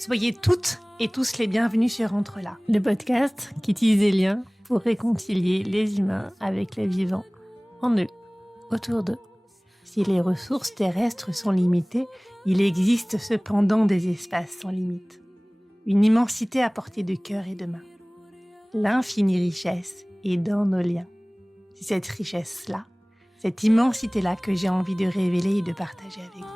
Soyez toutes et tous les bienvenus sur Entre là, le podcast qui utilise les liens pour réconcilier les humains avec les vivants, en eux, autour d'eux. Si les ressources terrestres sont limitées, il existe cependant des espaces sans limite. Une immensité à portée de cœur et de main. L'infinie richesse est dans nos liens. C'est cette richesse-là, cette immensité-là que j'ai envie de révéler et de partager avec vous.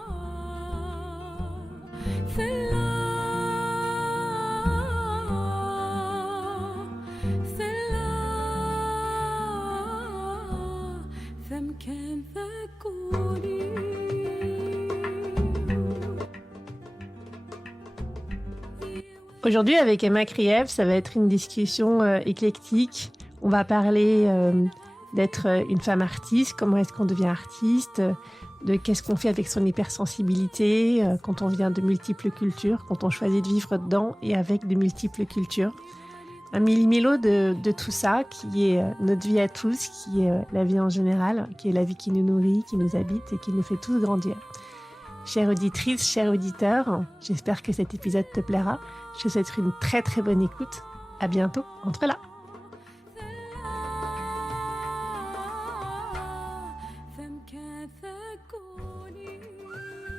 Aujourd'hui, avec Emma Krief, ça va être une discussion éclectique. On va parler d'être une femme artiste, comment est-ce qu'on devient artiste, de qu'est-ce qu'on fait avec son hypersensibilité quand on vient de multiples cultures, quand on choisit de vivre dedans et avec de multiples cultures. Un millimélo de tout ça qui est notre vie à tous, qui est la vie en général, qui est la vie qui nous nourrit, qui nous habite et qui nous fait tous grandir. Chère auditrice, cher auditeur, j'espère que cet épisode te plaira. Je te souhaite une très très bonne écoute. À bientôt, entre là.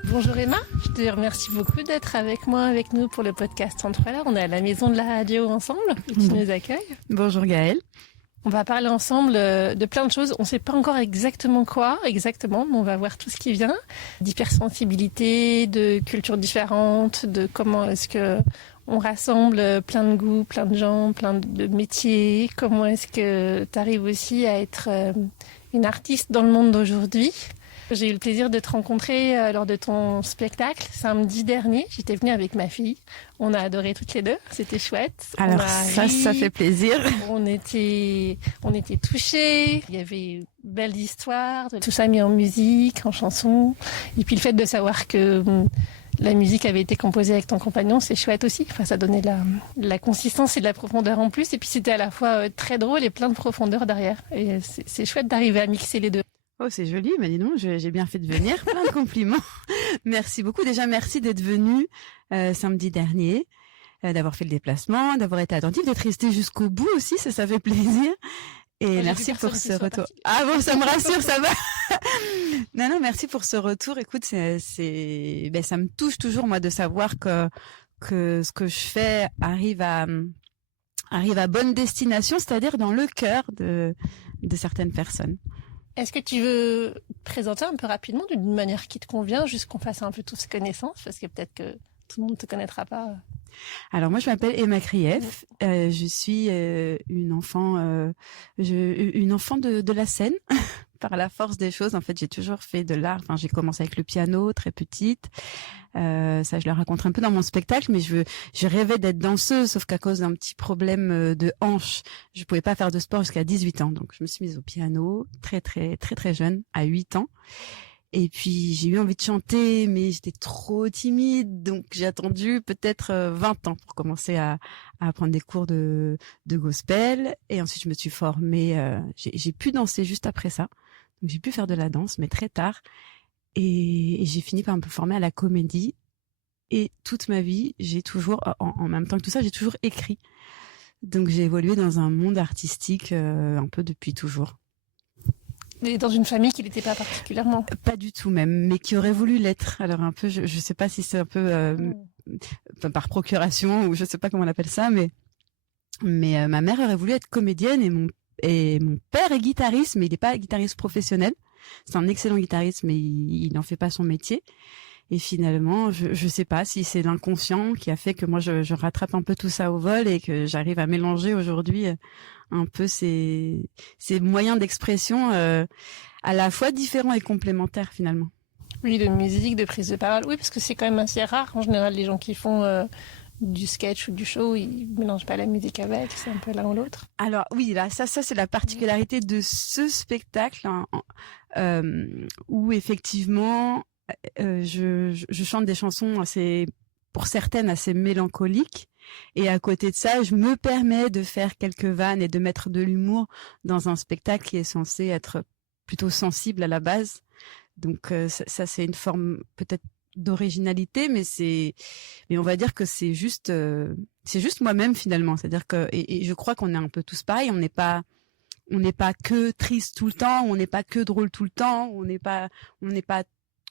Bonjour Emma, je te remercie beaucoup d'être avec moi, avec nous pour le podcast Entre là. On est à la maison de la radio ensemble, où tu nous accueilles. Bonjour Gaëlle. On va parler ensemble de plein de choses. On ne sait pas encore exactement quoi, mais on va voir tout ce qui vient. D'hypersensibilité, de cultures différentes, de comment est-ce que on rassemble plein de goûts, plein de gens, plein de métiers. Comment est-ce que tu arrives aussi à être une artiste dans le monde d'aujourd'hui. J'ai eu le plaisir de te rencontrer lors de ton spectacle samedi dernier. J'étais venue avec ma fille. On a adoré toutes les deux. C'était chouette. Alors ça fait plaisir. On était touchés. Il y avait une belle histoire. Tout ça mis en musique, en chanson. Et puis le fait de savoir que la musique avait été composée avec ton compagnon, c'est chouette aussi. Enfin, ça donnait de la consistance et de la profondeur en plus. Et puis c'était à la fois très drôle et plein de profondeur derrière. Et c'est chouette d'arriver à mixer les deux. Oh, c'est joli, mais dis donc, j'ai bien fait de venir. Plein de compliments. Merci beaucoup. Déjà, merci d'être venu samedi dernier, d'avoir fait le déplacement, d'avoir été attentif, d'être resté jusqu'au bout aussi, ça fait plaisir. Et merci pour ce retour. Ah bon, ça me rassure, ça va. Non, merci pour ce retour. Écoute, ça me touche toujours, moi, de savoir que ce que je fais arrive à bonne destination, c'est-à-dire dans le cœur de certaines personnes. Est-ce que tu veux présenter un peu rapidement, d'une manière qui te convient, juste qu'on fasse un peu tous connaissance, parce que peut-être que tout le monde ne te connaîtra pas. Alors moi, je m'appelle Emma Krief. Je suis une enfant de la scène. Par la force des choses, en fait, j'ai toujours fait de l'art. Enfin, j'ai commencé avec le piano très petite. Ça, je le raconte un peu dans mon spectacle, mais je rêvais d'être danseuse, sauf qu'à cause d'un petit problème de hanche, je pouvais pas faire de sport jusqu'à 18 ans. Donc, je me suis mise au piano très, très, très, très jeune, à 8 ans. Et puis, j'ai eu envie de chanter, mais j'étais trop timide. Donc, j'ai attendu peut-être 20 ans pour commencer à prendre des cours de gospel. Et ensuite, je me suis formée. J'ai pu danser juste après ça. Donc, j'ai pu faire de la danse, mais très tard. Et j'ai fini par me former à la comédie. Et toute ma vie, j'ai toujours, en même temps que tout ça, j'ai toujours écrit. Donc, j'ai évolué dans un monde artistique un peu depuis toujours. Mais dans une famille qui n'était pas particulièrement. Pas du tout même, mais qui aurait voulu l'être. Alors un peu, je sais pas si c'est un peu par procuration ou je sais pas comment on appelle ça, mais ma mère aurait voulu être comédienne et mon père est guitariste, mais il n'est pas guitariste professionnel. C'est un excellent guitariste, mais il n'en fait pas son métier. Et finalement, je sais pas si c'est l'inconscient qui a fait que moi je rattrape un peu tout ça au vol et que j'arrive à mélanger aujourd'hui un peu ces moyens d'expression à la fois différents et complémentaires finalement. Oui, de musique, de prise de parole. Oui, parce que c'est quand même assez rare. En général, les gens qui font du sketch ou du show, ils mélangent pas la musique avec, c'est un peu l'un ou l'autre. Alors oui, là, ça c'est la particularité de ce spectacle où effectivement je chante des chansons pour certaines assez mélancoliques, et à côté de ça, je me permets de faire quelques vannes et de mettre de l'humour dans un spectacle qui est censé être plutôt sensible à la base. Donc ça c'est une forme peut-être d'originalité, mais on va dire que c'est juste moi-même finalement. C'est-à-dire que et je crois qu'on est un peu tous pareils. On n'est pas que triste tout le temps, on n'est pas que drôle tout le temps, on n'est pas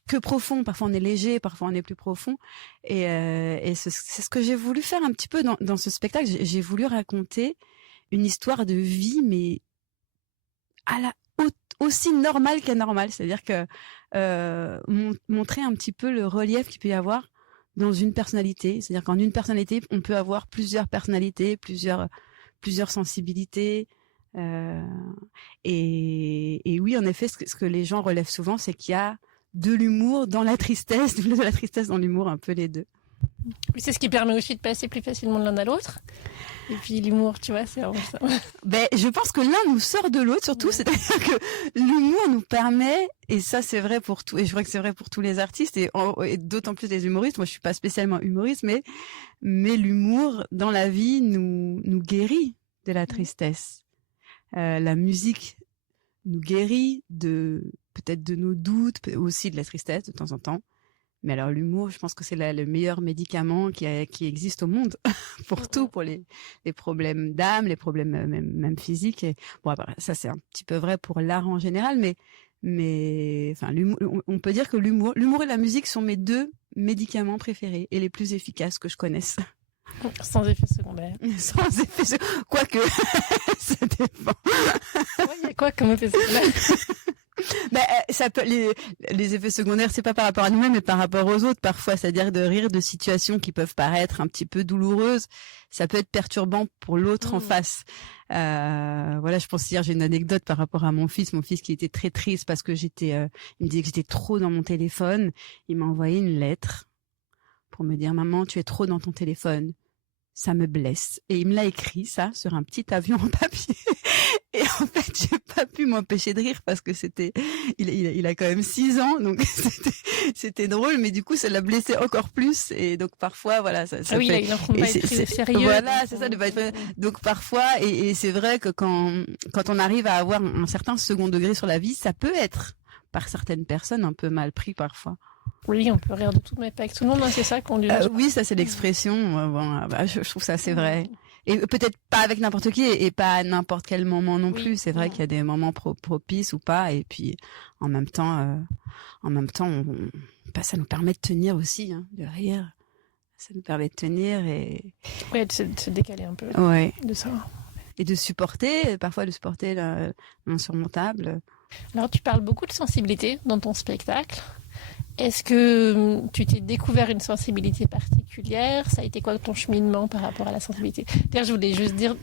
que profond. Parfois on est léger, parfois on est plus profond. Et c'est ce que j'ai voulu faire un petit peu dans ce spectacle. J'ai voulu raconter une histoire de vie, mais aussi normale qu'anormale. C'est-à-dire que montrer un petit peu le relief qu'il peut y avoir dans une personnalité. C'est-à-dire qu'en une personnalité, on peut avoir plusieurs personnalités, plusieurs sensibilités. Et oui, en effet, ce que les gens relèvent souvent, c'est qu'il y a de l'humour dans la tristesse, de la tristesse dans l'humour, un peu les deux. Oui, c'est ce qui permet aussi de passer plus facilement de l'un à l'autre. Et puis l'humour, tu vois, c'est vraiment ça. Je pense que l'un nous sort de l'autre, surtout. Ouais. C'est-à-dire que l'humour nous permet, et ça c'est vrai pour tout, et je crois que c'est vrai pour tous les artistes, et d'autant plus les humoristes. Moi, je suis pas spécialement humoriste, mais l'humour dans la vie nous guérit de la tristesse. La musique nous guérit peut-être de nos doutes, aussi de la tristesse de temps en temps. Mais alors l'humour, je pense que c'est le meilleur médicament qui existe au monde pour tout, pour les problèmes d'âme, les problèmes même physiques. Et bon, après, ça c'est un petit peu vrai pour l'art en général, mais enfin l'humour, on peut dire que l'humour et la musique sont mes deux médicaments préférés et les plus efficaces que je connaisse. Sans effet secondaire. Sans effet secondaire. Quoique, ça dépend. Il y a quoi comme effet secondaire? Ça peut, les effets secondaires, c'est pas par rapport à nous-mêmes, mais par rapport aux autres parfois. C'est-à-dire de rire de situations qui peuvent paraître un petit peu douloureuses. Ça peut être perturbant pour l'autre en face. Voilà, je pense hier, j'ai une anecdote par rapport à mon fils qui était très triste parce que il me disait que j'étais trop dans mon téléphone. Il m'a envoyé une lettre pour me dire: maman, tu es trop dans ton téléphone. Ça me blesse. Et il me l'a écrit, ça, sur un petit avion en papier. Et en fait, j'ai pas pu m'empêcher de rire parce que il a quand même 6 ans, donc c'était drôle, mais du coup, ça l'a blessé encore plus. Et donc, parfois, voilà, ça oui, fait... il a pas être pris au sérieux. Voilà, c'est ça, de pas être... Donc, parfois, et c'est vrai que quand on arrive à avoir un certain second degré sur la vie, ça peut être, par certaines personnes, un peu mal pris parfois. Oui, on peut rire de tout, mais pas avec tout le monde, c'est ça qu'on dit. Oui, ça c'est l'expression. Je trouve ça c'est vrai. Et peut-être pas avec n'importe qui et pas à n'importe quel moment non plus. C'est vrai qu'il y a des moments propices ou pas. Et puis en même temps, ça nous permet de tenir aussi, de rire. Ça nous permet de tenir et de se décaler un peu de ça. Et de supporter, parfois de supporter l'insurmontable. Alors tu parles beaucoup de sensibilité dans ton spectacle. Est-ce que tu t'es découvert une sensibilité particulière? Ça a été quoi ton cheminement par rapport à la sensibilité? D'ailleurs, je voulais juste dire,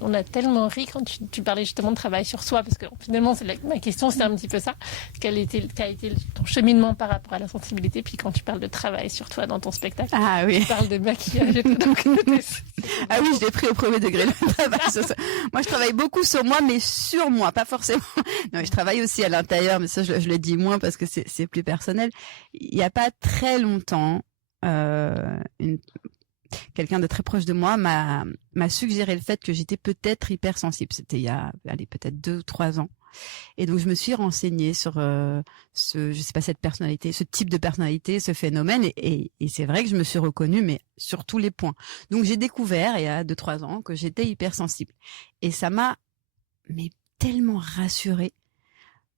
on a tellement ri quand tu parlais justement de travail sur soi, parce que finalement, ma question, c'est un petit peu ça. Quel a été ton cheminement par rapport à la sensibilité? Puis quand tu parles de travail sur toi dans ton spectacle, tu parles de maquillage et tout. Donc, ah oui, je l'ai pris au premier degré, le travail sur ça. Moi, je travaille beaucoup sur moi, mais sur moi, pas forcément. Non, je travaille aussi à l'intérieur, mais ça, je le dis moins parce que c'est plus personnel. Il n'y a pas très longtemps, quelqu'un de très proche de moi m'a suggéré le fait que j'étais peut-être hypersensible. C'était il y a peut-être 2 ou 3 ans. Et donc je me suis renseignée sur cette personnalité, ce type de personnalité, ce phénomène, et c'est vrai que je me suis reconnue, mais sur tous les points. Donc j'ai découvert il y a 2-3 ans que j'étais hypersensible, et ça m'a tellement rassurée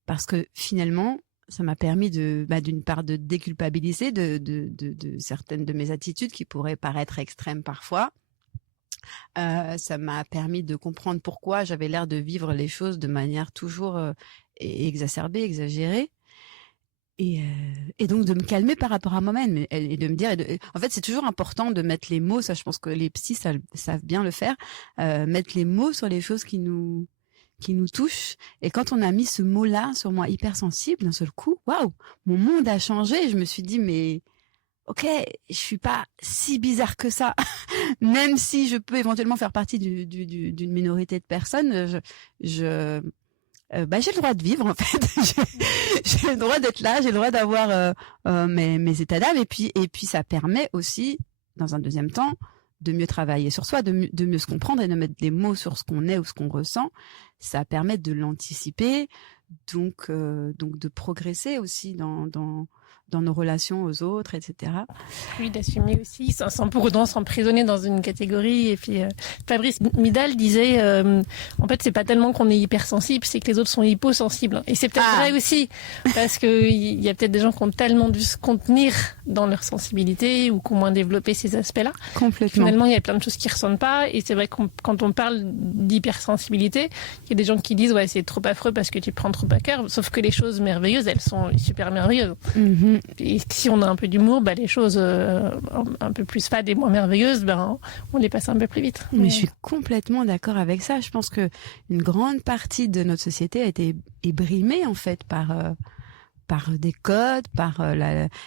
parce que finalement ça m'a permis d'une part de déculpabiliser de certaines de mes attitudes qui pourraient paraître extrêmes parfois. Ça m'a permis de comprendre pourquoi j'avais l'air de vivre les choses de manière toujours exacerbée, exagérée. Et donc de me calmer par rapport à moi-même et de me dire... En fait, c'est toujours important de mettre les mots, ça je pense que les psys savent bien le faire, mettre les mots sur les choses qui nous touche. Et quand on a mis ce mot-là sur moi, hypersensible, d'un seul coup, waouh, mon monde a changé. Je me suis dit, mais ok, je suis pas si bizarre que ça. Même si je peux éventuellement faire partie d'une minorité de personnes, j'ai le droit de vivre, en fait. J'ai le droit d'être là, j'ai le droit d'avoir mes états d'âme. Et puis ça permet aussi, dans un deuxième temps, de mieux travailler sur soi, de mieux se comprendre et de mettre des mots sur ce qu'on est ou ce qu'on ressent. Ça permet de l'anticiper, donc de progresser aussi dans dans nos relations aux autres, etc. Oui, d'assumer aussi, sans pour autant s'emprisonner dans une catégorie. Et puis, Fabrice Midal disait, en fait, c'est pas tellement qu'on est hypersensible, c'est que les autres sont hyposensibles. Et c'est peut-être vrai aussi, parce que il y a peut-être des gens qui ont tellement dû se contenir dans leur sensibilité ou qui ont moins développé ces aspects-là. Complètement. Finalement, il y a plein de choses qui ressentent pas. Et c'est vrai que quand on parle d'hypersensibilité, il y a des gens qui disent, ouais, c'est trop affreux parce que tu prends trop à cœur. Sauf que les choses merveilleuses, elles sont super merveilleuses. Mm-hmm. Et si on a un peu d'humour, les choses un peu plus fades et moins merveilleuses, on les passe un peu plus vite. Mais je suis complètement d'accord avec ça. Je pense que une grande partie de notre société a été ébrimée en fait par des codes, par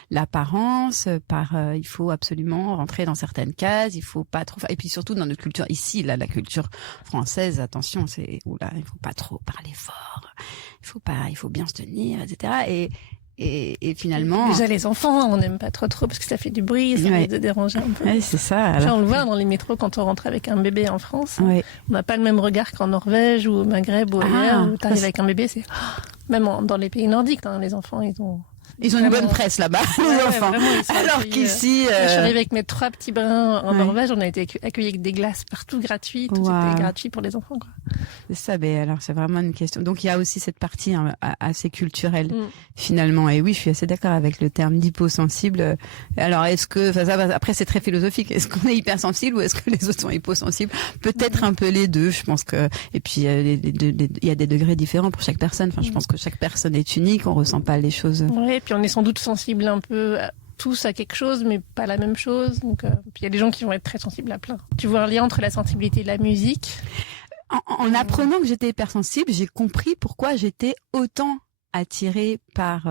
l'apparence, par il faut absolument rentrer dans certaines cases, il faut pas trop, et puis surtout dans notre culture ici, là, la culture française, attention, c'est oula, il faut pas trop parler fort, il faut bien se tenir, etc. Et finalement... Déjà, les enfants, on n'aime pas trop parce que ça fait du bruit, ça risque de déranger un peu. Ouais, c'est ça. Alors... on le voit dans les métros quand on rentre avec un bébé en France. Ouais. On n'a pas le même regard qu'en Norvège ou au Maghreb ou ailleurs, où t'arrives avec un bébé, c'est... Même dans les pays nordiques, les enfants, ils ont une bonne presse là-bas, les enfants. Alors qu'ici... Je suis arrivée avec mes 3 petits brins en Norvège, on a été accueillis avec des glaces partout gratuites, tout était gratuit pour les enfants, quoi. C'est ça, mais alors c'est vraiment une question. Donc il y a aussi cette partie assez culturelle, finalement. Et oui, je suis assez d'accord avec le terme d'hyposensible. Alors est-ce que... après, c'est très philosophique. Est-ce qu'on est hypersensible ou est-ce que les autres sont hyposensibles? Peut-être un peu les deux, je pense que... Et puis il y a des degrés différents pour chaque personne. Enfin, je pense que chaque personne est unique, on ressent pas les choses... Ouais, puis on est sans doute sensible un peu tous à quelque chose, mais pas la même chose. Donc, puis il y a des gens qui vont être très sensibles à plein. Tu vois un lien entre la sensibilité et la musique? En apprenant que j'étais hypersensible, j'ai compris pourquoi j'étais autant attirée par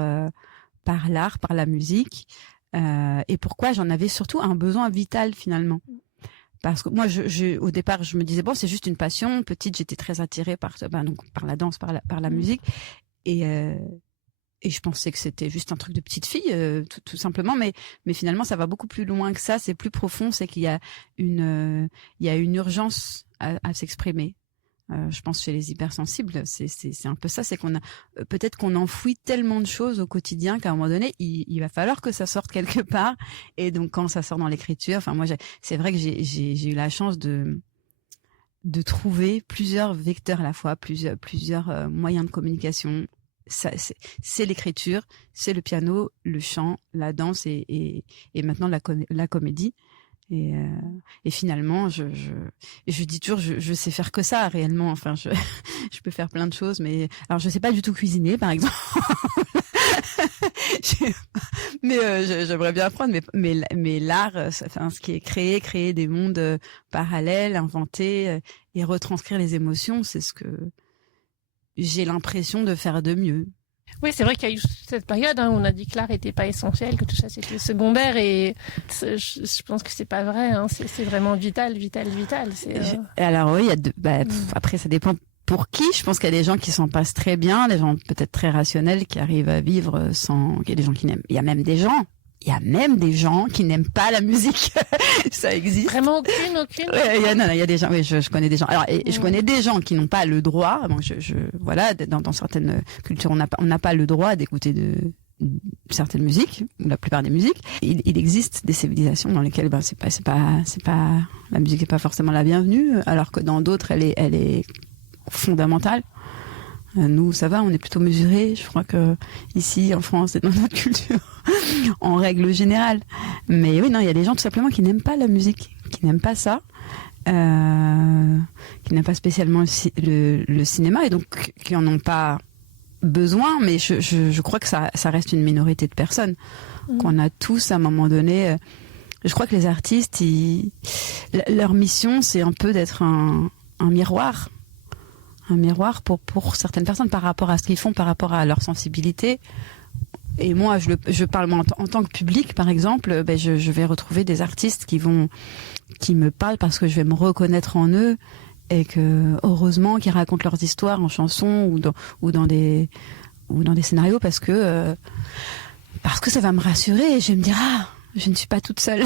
l'art, par la musique, et pourquoi j'en avais surtout un besoin vital finalement. Parce que moi, au départ, je me disais bon, c'est juste une passion. Petite, j'étais très attirée par la danse, par la musique, et je pensais que c'était juste un truc de petite fille, tout simplement. Mais finalement, ça va beaucoup plus loin que ça. C'est plus profond. C'est qu'il y a une urgence à s'exprimer. Je pense chez les hypersensibles, c'est un peu ça. C'est qu'on a peut-être qu'on enfouit tellement de choses au quotidien qu'à un moment donné, il va falloir que ça sorte quelque part. Et donc, quand ça sort dans l'écriture, enfin moi, c'est vrai que j'ai eu la chance de trouver plusieurs vecteurs à la fois, plusieurs moyens de communication. C'est l'écriture, c'est le piano, le chant, la danse et maintenant la comédie. Et finalement, je dis toujours, je sais faire que ça réellement. Enfin, je peux faire plein de choses, mais alors je sais pas du tout cuisiner, par exemple. Mais j'aimerais bien apprendre. Mais l'art, ce qui est créer des mondes parallèles, inventer et retranscrire les émotions, c'est ce que j'ai l'impression de faire de mieux. Oui, c'est vrai qu'il y a eu cette période où on a dit que l'art n'était pas essentiel, que tout ça c'était secondaire, et je pense que c'est pas vrai. C'est vraiment vital. Alors oui, après ça dépend pour qui. Je pense qu'il y a des gens qui s'en passent très bien, des gens peut-être très rationnels qui arrivent à vivre sans. Il y a des gens qui n'aiment. Il y a même des gens qui n'aiment pas la musique. Ça existe. Vraiment aucune. Ouais, il y a des gens. Oui, je connais des gens. Alors, je connais des gens qui n'ont pas le droit. Bon, voilà, dans certaines cultures, on n'a pas le droit d'écouter de certaines musiques, ou la plupart des musiques. Il existe des civilisations dans lesquelles, c'est pas la musique n'est pas forcément la bienvenue, alors que dans d'autres, elle est fondamentale. Nous, ça va, on est plutôt mesurés. Je crois que ici, en France, et dans notre culture, en règle générale. Mais oui, non, il y a des gens tout simplement qui n'aiment pas la musique, qui n'aiment pas ça, qui n'aiment pas spécialement le cinéma et donc qui en ont pas besoin. Mais je crois que ça reste une minorité de personnes qu'on a tous à un moment donné. Je crois que les artistes, leur mission, c'est un peu d'être un miroir. Un miroir pour certaines personnes par rapport à ce qu'ils font, par rapport à leur sensibilité. Et moi, je parle en tant que public, par exemple, je vais retrouver des artistes qui me parlent parce que je vais me reconnaître en eux et que heureusement qu'ils racontent leurs histoires en chansons ou dans des scénarios parce que ça va me rassurer et je vais me dire je ne suis pas toute seule.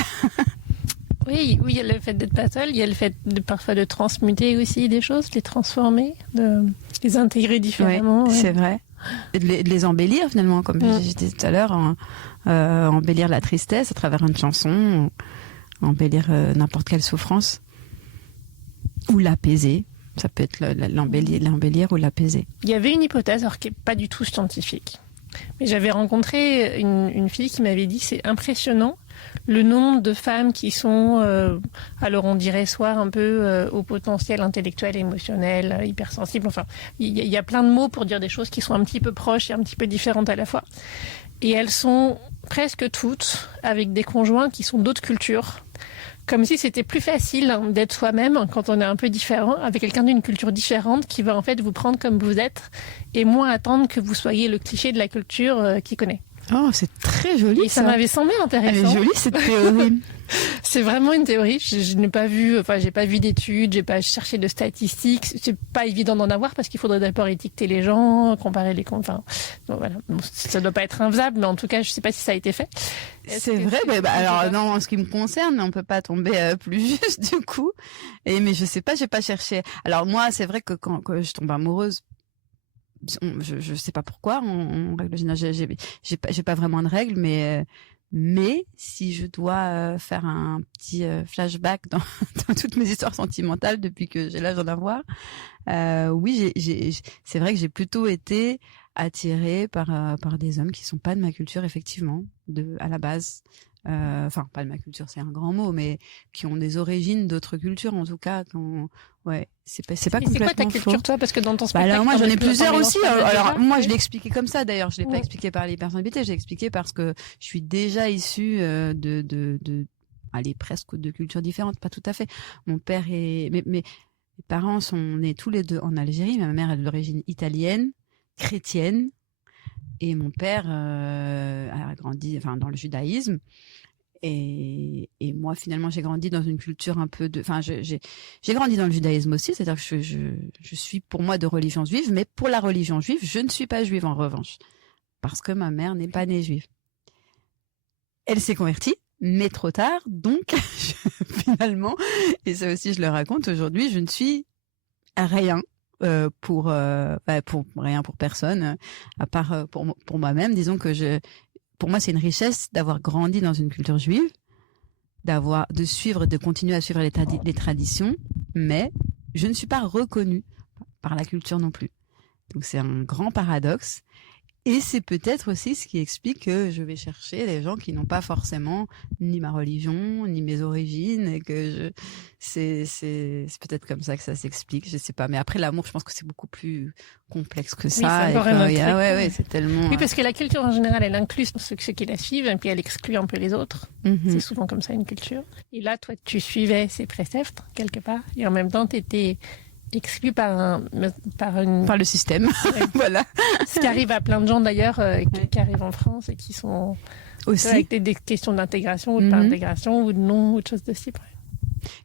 Oui, il y a le fait d'être pas seul, il y a le fait parfois de transmuter aussi des choses, de les transformer, de les intégrer différemment. Oui, c'est vrai. et de les embellir finalement, comme je disais tout à l'heure, embellir la tristesse à travers une chanson, embellir n'importe quelle souffrance, ou l'apaiser. Ça peut être l'embellir ou l'apaiser. Il y avait une hypothèse, alors qui n'est pas du tout scientifique. Mais j'avais rencontré une fille qui m'avait dit que c'est impressionnant le nombre de femmes qui sont, alors on dirait soit un peu au potentiel intellectuel, émotionnel, hypersensible. Enfin, il y a plein de mots pour dire des choses qui sont un petit peu proches et un petit peu différentes à la fois. Et elles sont presque toutes avec des conjoints qui sont d'autres cultures. Comme si c'était plus facile d'être soi-même quand on est un peu différent, avec quelqu'un d'une culture différente qui va en fait vous prendre comme vous êtes et moins attendre que vous soyez le cliché de la culture qu'il connaît. Oh, c'est très joli. Et ça m'avait semblé intéressant. Elle est jolie cette théorie. C'est vraiment une théorie. Je n'ai pas vu, j'ai pas vu d'études, j'ai pas cherché de statistiques. C'est pas évident d'en avoir parce qu'il faudrait d'abord étiqueter les gens, comparer les comptes. Enfin, donc voilà. Bon, ça doit pas être infaisable, mais en tout cas, je sais pas si ça a été fait. C'est vrai. Alors non, en ce qui me concerne, on peut pas tomber plus juste du coup. Mais je sais pas, j'ai pas cherché. Alors moi, c'est vrai que quand je tombe amoureuse, je sais pas pourquoi. En règle générale, j'ai pas vraiment de règles, mais si je dois faire un petit flashback dans toutes mes histoires sentimentales depuis que j'ai l'âge d'en avoir, oui, c'est vrai que j'ai plutôt été attirée par des hommes qui sont pas de ma culture, effectivement, à la base. Enfin, pas de ma culture, c'est un grand mot, mais qui ont des origines d'autres cultures, en tout cas. Ouais, c'est pas complètement faux. C'est quoi ta culture, toi? Parce que dans ton spectacle, alors moi, j'en ai plusieurs aussi. Alors moi, je l'ai expliqué comme ça. D'ailleurs, je l'ai pas expliqué par l'hypersensibilité. J'ai expliqué parce que je suis déjà issue allez, presque de cultures différentes, pas tout à fait. Mon père mes parents sont nés tous les deux en Algérie. Ma mère est d'origine italienne, chrétienne. Et mon père a grandi dans le judaïsme. Et moi, finalement, j'ai grandi dans une culture un peu de... Enfin, j'ai grandi dans le judaïsme aussi, c'est-à-dire que je suis, pour moi, de religion juive, mais pour la religion juive, je ne suis pas juive, en revanche. Parce que ma mère n'est pas née juive. Elle s'est convertie, mais trop tard, donc, finalement, et ça aussi, je le raconte aujourd'hui, je ne suis rien. Pour rien, pour personne, à part pour moi-même. Disons que pour moi, c'est une richesse d'avoir grandi dans une culture juive, de continuer à suivre les traditions, mais je ne suis pas reconnue par la culture non plus. Donc c'est un grand paradoxe. Et c'est peut-être aussi ce qui explique que je vais chercher des gens qui n'ont pas forcément ni ma religion, ni mes origines, et que c'est peut-être comme ça que ça s'explique, je sais pas. Mais après, l'amour, je pense que c'est beaucoup plus complexe que ça. Oui, c'est encore un autre truc. Ouais, c'est tellement... Oui, parce que la culture, en général, elle inclut ceux qui la suivent, et puis elle exclut un peu les autres. C'est souvent comme ça, une culture. Et là, toi, tu suivais ces préceptes, quelque part, et en même temps, tu étais exclu par le système. Voilà. Ce qui arrive à plein de gens d'ailleurs qui arrivent en France et qui sont aussi avec des questions d'intégration ou de pas intégration ou de non ou de choses de ce type.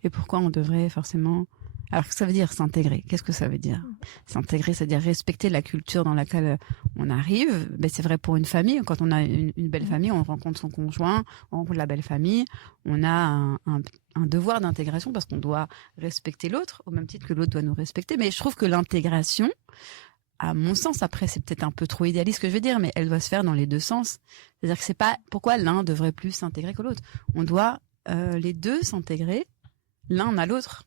Et pourquoi on devrait forcément... Alors, qu'est-ce que ça veut dire s'intégrer? Qu'est-ce que ça veut dire? S'intégrer, c'est-à-dire respecter la culture dans laquelle on arrive. Ben, c'est vrai pour une famille. Quand on a une belle famille, on rencontre son conjoint, on rencontre la belle famille. On a un devoir d'intégration parce qu'on doit respecter l'autre, au même titre que l'autre doit nous respecter. Mais je trouve que l'intégration, à mon sens, après, c'est peut-être un peu trop idéaliste ce que je veux dire, mais elle doit se faire dans les deux sens. C'est-à-dire que c'est pas pourquoi l'un devrait plus s'intégrer que l'autre. On doit les deux s'intégrer l'un à l'autre.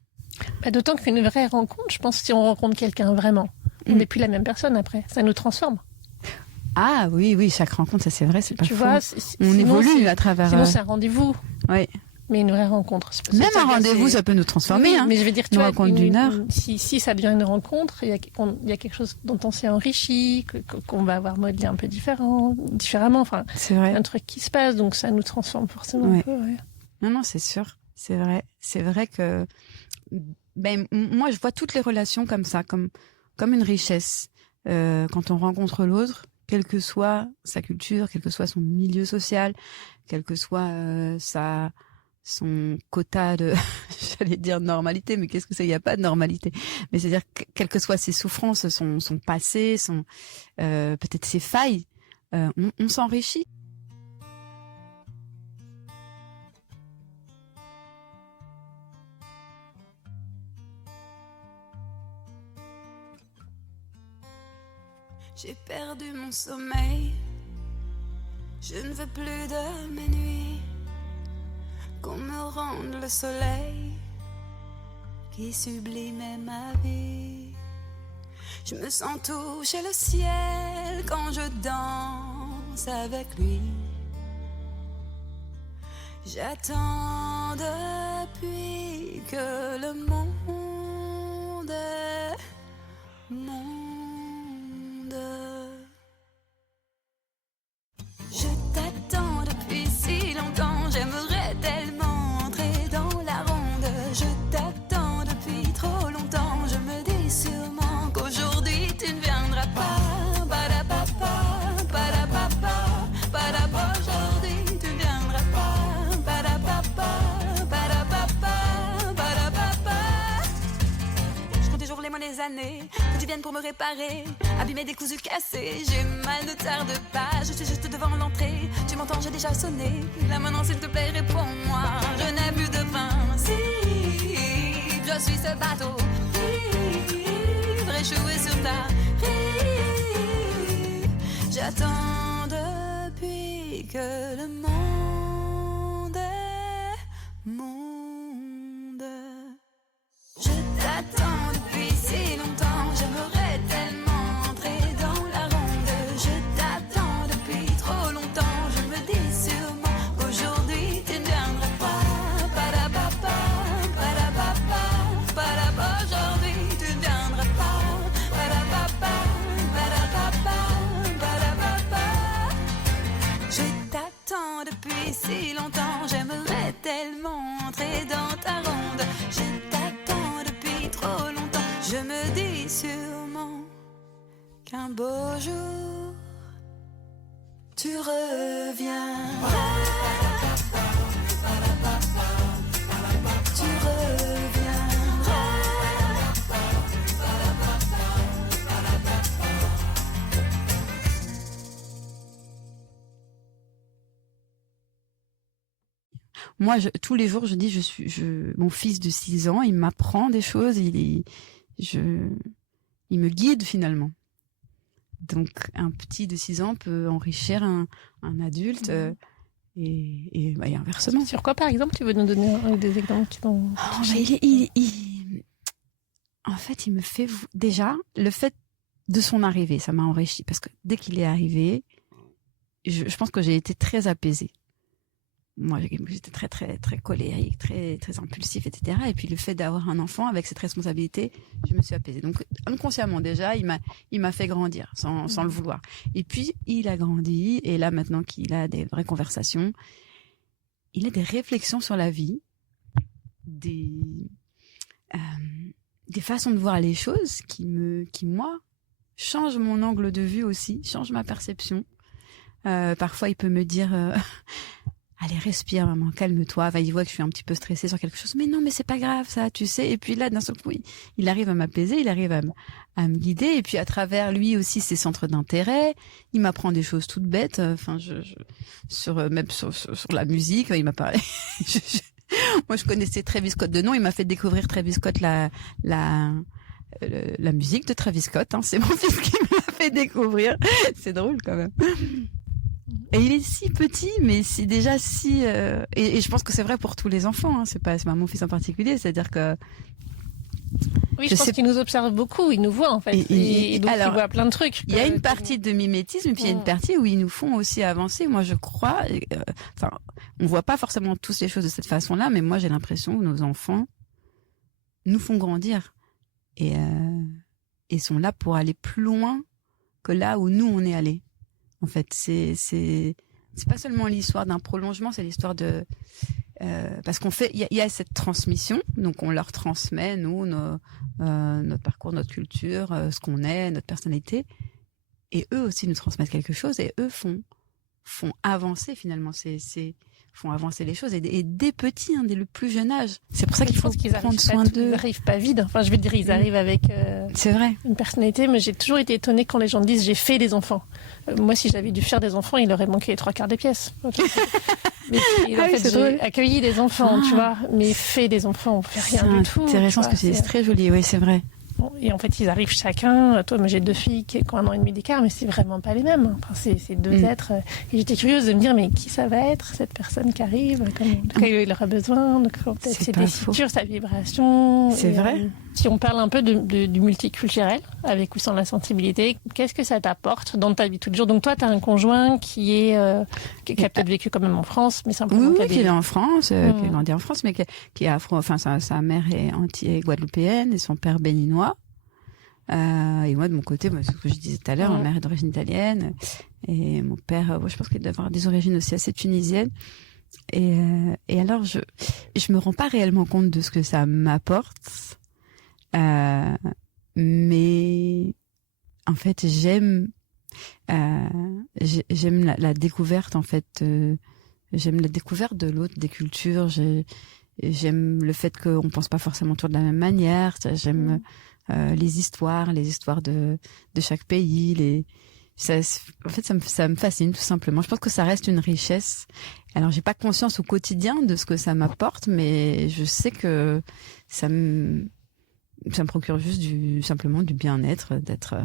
D'autant qu'une vraie rencontre, je pense, si on rencontre quelqu'un vraiment, on n'est plus la même personne après. Ça nous transforme. Ah oui, chaque rencontre, ça c'est vrai, c'est pas faux. Tu vois, on évolue à travers... Sinon, c'est un rendez-vous. Oui. Mais une vraie rencontre. Même un rendez-vous, ça peut nous transformer. Oui, mais je veux dire, tu vois, rencontre d'une heure. Si ça devient une rencontre, il y a quelque chose dont on s'est enrichi, qu'on va avoir modelé un peu différemment. Enfin, c'est vrai. Un truc qui se passe, donc ça nous transforme forcément un peu. Ouais. Non, c'est sûr. C'est vrai. C'est vrai que... moi, je vois toutes les relations comme ça, comme une richesse. Quand on rencontre l'autre, quelle que soit sa culture, quel que soit son milieu social, quel que soit son quota de, j'allais dire normalité, mais qu'est-ce que c'est? Il n'y a pas de normalité. Mais c'est-à-dire, quelles que soient ses souffrances, son passé, peut-être ses failles, on s'enrichit. J'ai perdu mon sommeil. Je ne veux plus de mes nuits. Qu'on me rende le soleil qui sublimait ma vie. Je me sens toucher le ciel quand je danse avec lui. J'attends depuis que le monde est monde. Je t'attends depuis si longtemps, j'aimerais tellement entrer dans la ronde. Je t'attends depuis trop longtemps, je me dis sûrement qu'aujourd'hui tu ne viendras pas. Ba-da-ba-ba, ba-da-ba-ba, ba-da-ba, aujourd'hui tu ne viendras pas. Ba-da-ba-ba, ba-da-ba-ba, ba-da-ba-ba. Je compte des jours, les mois, les années, que tu viennes pour me réparer, abîmer des cousus cassés. J'ai mal, ne tarde pas, je suis juste devant l'entrée. Tu m'entends, j'ai déjà sonné. Là maintenant, s'il te plaît, réponds-moi. Je n'ai plus de principe, je suis ce bateau ivre, échoué sur ta rive. J'attends depuis que le monde est monde. Je t'attends depuis si longtemps, j'aimerais tellement entrer dans la ronde. Je t'attends depuis trop longtemps, je me dis sûrement qu'aujourd'hui tu ne viendras pas. Ba-da-ba-ba, ba-da-ba-ba, ba-da-ba, aujourd'hui tu ne viendras pas. Ba-da-ba-ba, ba-da-ba-ba, ba-da-ba-ba. Je t'attends depuis si longtemps, j'aimerais tellement entrer dans ta ronde. Je t'attends depuis trop longtemps, je me dis sûrement qu'un beau jour tu reviendras. Tu reviendras. Moi, tous les jours, je dis, mon fils de 6 ans, il m'apprend des choses, il me guide finalement. Donc, un petit de 6 ans peut enrichir un adulte et inversement. Sur quoi, par exemple, tu veux nous donner des exemples qui vont... En fait, il me fait... Déjà, le fait de son arrivée, ça m'a enrichi. Parce que dès qu'il est arrivé, je pense que j'ai été très apaisée. Moi, j'étais très, très, très colérique, très, très impulsif, etc. Et puis, le fait d'avoir un enfant avec cette responsabilité, je me suis apaisée. Donc, inconsciemment, déjà, il m'a fait grandir, sans le vouloir. Et puis, il a grandi. Et là, maintenant qu'il a des vraies conversations, il a des réflexions sur la vie, des façons de voir les choses qui, moi, changent mon angle de vue aussi, changent ma perception. Parfois, il peut me dire... Allez, respire, maman, calme-toi. Il voit que je suis un petit peu stressée sur quelque chose. Mais non, mais c'est pas grave, ça, tu sais. Et puis là, d'un seul coup, il arrive à m'apaiser, il arrive à me guider. Et puis, à travers lui aussi, ses centres d'intérêt, il m'apprend des choses toutes bêtes. Enfin, même sur la musique, il m'a parlé. Moi, je connaissais Travis Scott de nom. Il m'a fait découvrir Travis Scott, la musique de Travis Scott. Hein. C'est mon fils qui me l'a fait découvrir. C'est drôle, quand même. Et il est si petit, mais c'est déjà si... Et je pense que c'est vrai pour tous les enfants, hein. C'est pas mon fils en particulier, c'est-à-dire que... Oui, je pense qu'il nous observe beaucoup, il nous voit en fait, et donc il voit plein de trucs. Il y a une partie de mimétisme, puis il y a une partie où ils nous font aussi avancer. Moi, je crois... on voit pas forcément tous les choses de cette façon-là, mais moi, j'ai l'impression que nos enfants nous font grandir. Et sont là pour aller plus loin que là où nous, on est allés. En fait, c'est pas seulement l'histoire d'un prolongement, c'est l'histoire de parce qu'on fait, il y a cette transmission, donc on leur transmet nous notre parcours, notre culture, ce qu'on est, notre personnalité, et eux aussi nous transmettent quelque chose, et eux font avancer finalement, font avancer les choses, et dès petits, dès le plus jeune âge. C'est pour ça qu'il faut prendre soin d'eux. Ils n'arrivent pas vides. Enfin, je veux dire, ils arrivent avec c'est vrai. Une personnalité, mais j'ai toujours été étonnée quand les gens disent j'ai fait des enfants. Moi, si j'avais dû faire des enfants, il aurait manqué les 3/4 des pièces. Mais en fait, j'ai accueilli des enfants, tu vois, mais fait des enfants, on fait rien du tout. C'est intéressant parce que c'est très joli, oui, c'est vrai. Bon, et en fait, ils arrivent chacun. Toi, moi, j'ai 2 filles qui ont 1 an et demi d'écart, mais c'est vraiment pas les mêmes. Enfin, c'est 2 êtres. Et j'étais curieuse de me dire, mais qui ça va être, cette personne qui arrive? De quoi il aura besoin? Donc, peut-être c'est tessiture, sa vibration. C'est vrai. Si on parle un peu du multiculturel, avec ou sans la sensibilité, qu'est-ce que ça t'apporte dans ta vie tous les jours? Donc, toi, tu as un conjoint qui a peut-être vécu quand même en France, mais simplement. Oui, qui est en France, qui a grandi en France, mais qui est afro. Enfin, sa mère est guadeloupéenne et son père béninois. Et moi, de mon côté, ce que je disais tout à l'heure, ma mère est d'origine italienne et mon père, je pense qu'il doit avoir des origines aussi assez tunisiennes. Et alors, je me rends pas réellement compte de ce que ça m'apporte, mais en fait, j'aime la découverte, en fait. J'aime la découverte de l'autre, des cultures. J'aime le fait qu'on pense pas forcément toujours de la même manière. J'aime les histoires de chaque pays. En fait, ça me fascine tout simplement. Je pense que ça reste une richesse. Alors, j'ai pas conscience au quotidien de ce que ça m'apporte, mais je sais que ça me procure juste simplement du bien-être, d'être.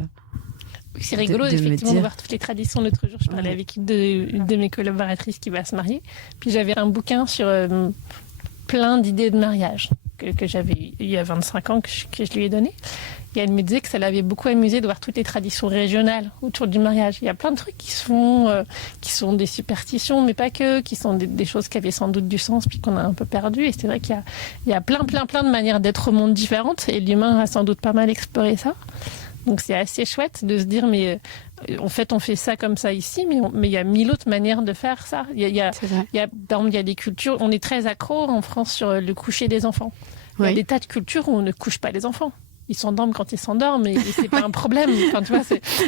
C'est rigolo, effectivement, de voir toutes les traditions. L'autre jour, je parlais avec une de mes collaboratrices qui va se marier. Puis j'avais un bouquin sur plein d'idées de mariage que j'avais eu il y a 25 ans, que je lui ai donné. Et elle me disait que ça l'avait beaucoup amusé de voir toutes les traditions régionales autour du mariage. Il y a plein de trucs qui sont des superstitions, mais pas que, qui sont des choses qui avaient sans doute du sens, puis qu'on a un peu perdu. Et c'est vrai qu'il y a plein de manières d'être au monde différentes. Et l'humain a sans doute pas mal exploré ça. Donc c'est assez chouette de se dire, mais en fait on fait ça comme ça ici, mais il y a 1000 autres manières de faire ça. Il y a par exemple, il y a des cultures, on est très accro en France sur le coucher des enfants. Il y a des tas de cultures où on ne couche pas les enfants. Ils s'endorment quand ils s'endorment, et c'est pas un problème. Enfin, tu vois,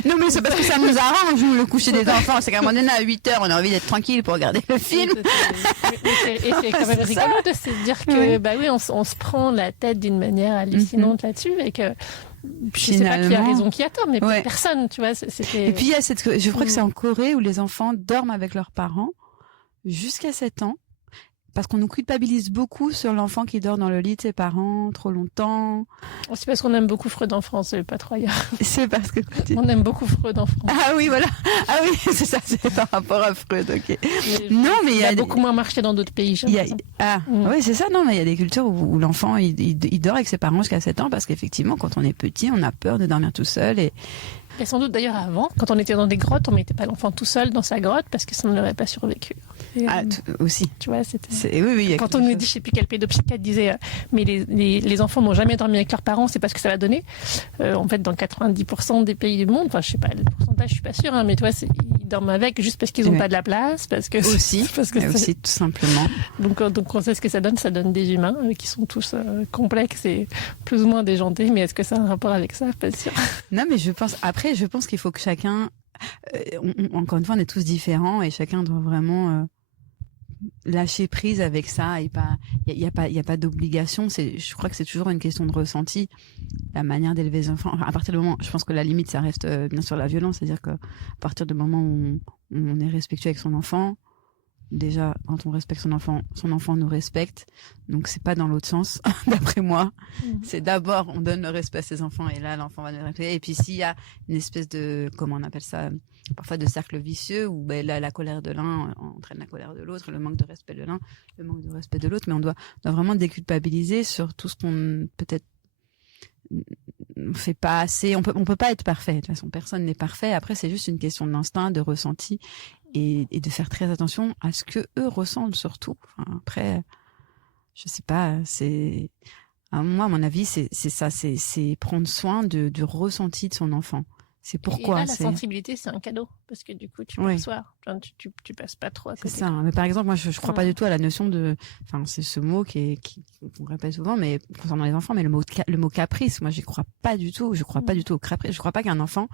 non, mais c'est parce que ça nous arrange, le coucher des enfants. C'est qu'à un moment donné, à 8h, on a envie d'être tranquille pour regarder le film. Et c'est quand même rigolo de se dire que, bah oui, on se prend la tête d'une manière hallucinante là-dessus, et que je sais pas qui a raison, qui a tort, mais personne, tu vois. Et puis, il y a je crois que c'est en Corée où les enfants dorment avec leurs parents jusqu'à 7 ans. Parce qu'on nous culpabilise beaucoup sur l'enfant qui dort dans le lit de ses parents trop longtemps. C'est parce qu'on aime beaucoup Freud en France, pas trop ailleurs. C'est parce que on aime beaucoup Freud en France. Ah oui, voilà. Ah oui, c'est ça, c'est par rapport à Freud, ok. Non, mais il y a beaucoup moins marché dans d'autres pays. Oui, c'est ça. Non, mais il y a des cultures où l'enfant il dort avec ses parents jusqu'à 7 ans parce qu'effectivement, quand on est petit, on a peur de dormir tout seul et sans doute d'ailleurs avant, quand on était dans des grottes, on mettait pas l'enfant tout seul dans sa grotte parce que ça ne l'aurait pas survécu. Aussi. Tu vois, c'était. Oui, quand on nous dit, je sais plus quel pédopsychiatre disait, mais les enfants n'ont jamais dormi avec leurs parents, c'est pas ce que ça va donner. En fait, dans 90% des pays du monde, enfin, je sais pas le pourcentage, je suis pas sûre, hein, mais tu vois, ils dorment avec juste parce qu'ils n'ont pas de la place, parce que aussi, aussi tout simplement. Donc on sait ce que ça donne des humains qui sont tous complexes et plus ou moins déjantés, mais est-ce que ça a un rapport avec ça? Pas sûr. Non, mais je pense qu'il faut que chacun, encore une fois, on est tous différents et chacun doit vraiment lâcher prise avec ça. Il y a pas d'obligation. Je crois que c'est toujours une question de ressenti, la manière d'élever les enfants. Enfin, à partir du moment, je pense que la limite, ça reste bien sûr la violence, c'est-à-dire qu'à partir du moment où on est respectueux avec son enfant. Déjà, quand on respecte son enfant nous respecte. Donc, c'est pas dans l'autre sens, d'après moi. C'est d'abord, on donne le respect à ses enfants et là, l'enfant va nous respecter. Et puis, s'il y a une espèce de, comment on appelle ça, parfois de cercle vicieux où là, la colère de l'un entraîne la colère de l'autre, le manque de respect de l'un, le manque de respect de l'autre. Mais on doit vraiment déculpabiliser sur tout ce qu'on peut-être fait pas assez. On peut pas être parfait. De toute façon, personne n'est parfait. Après, c'est juste une question d'instinct, de ressenti. Et de faire très attention à ce que eux ressentent surtout. Enfin, après, je sais pas, moi à mon avis c'est ça, c'est prendre soin du ressenti de son enfant. C'est pourquoi. Et là, la sensibilité, c'est un cadeau parce que du coup, tu perçois. Enfin, tu passes pas trop à côté. C'est ça. Mais par exemple, moi, je crois pas du tout à la notion de. Enfin, c'est ce mot qu'on répète souvent, mais concernant les enfants, mais le mot caprice, moi, j'y crois pas du tout. Je crois pas du tout au caprice. Je crois pas qu'un enfant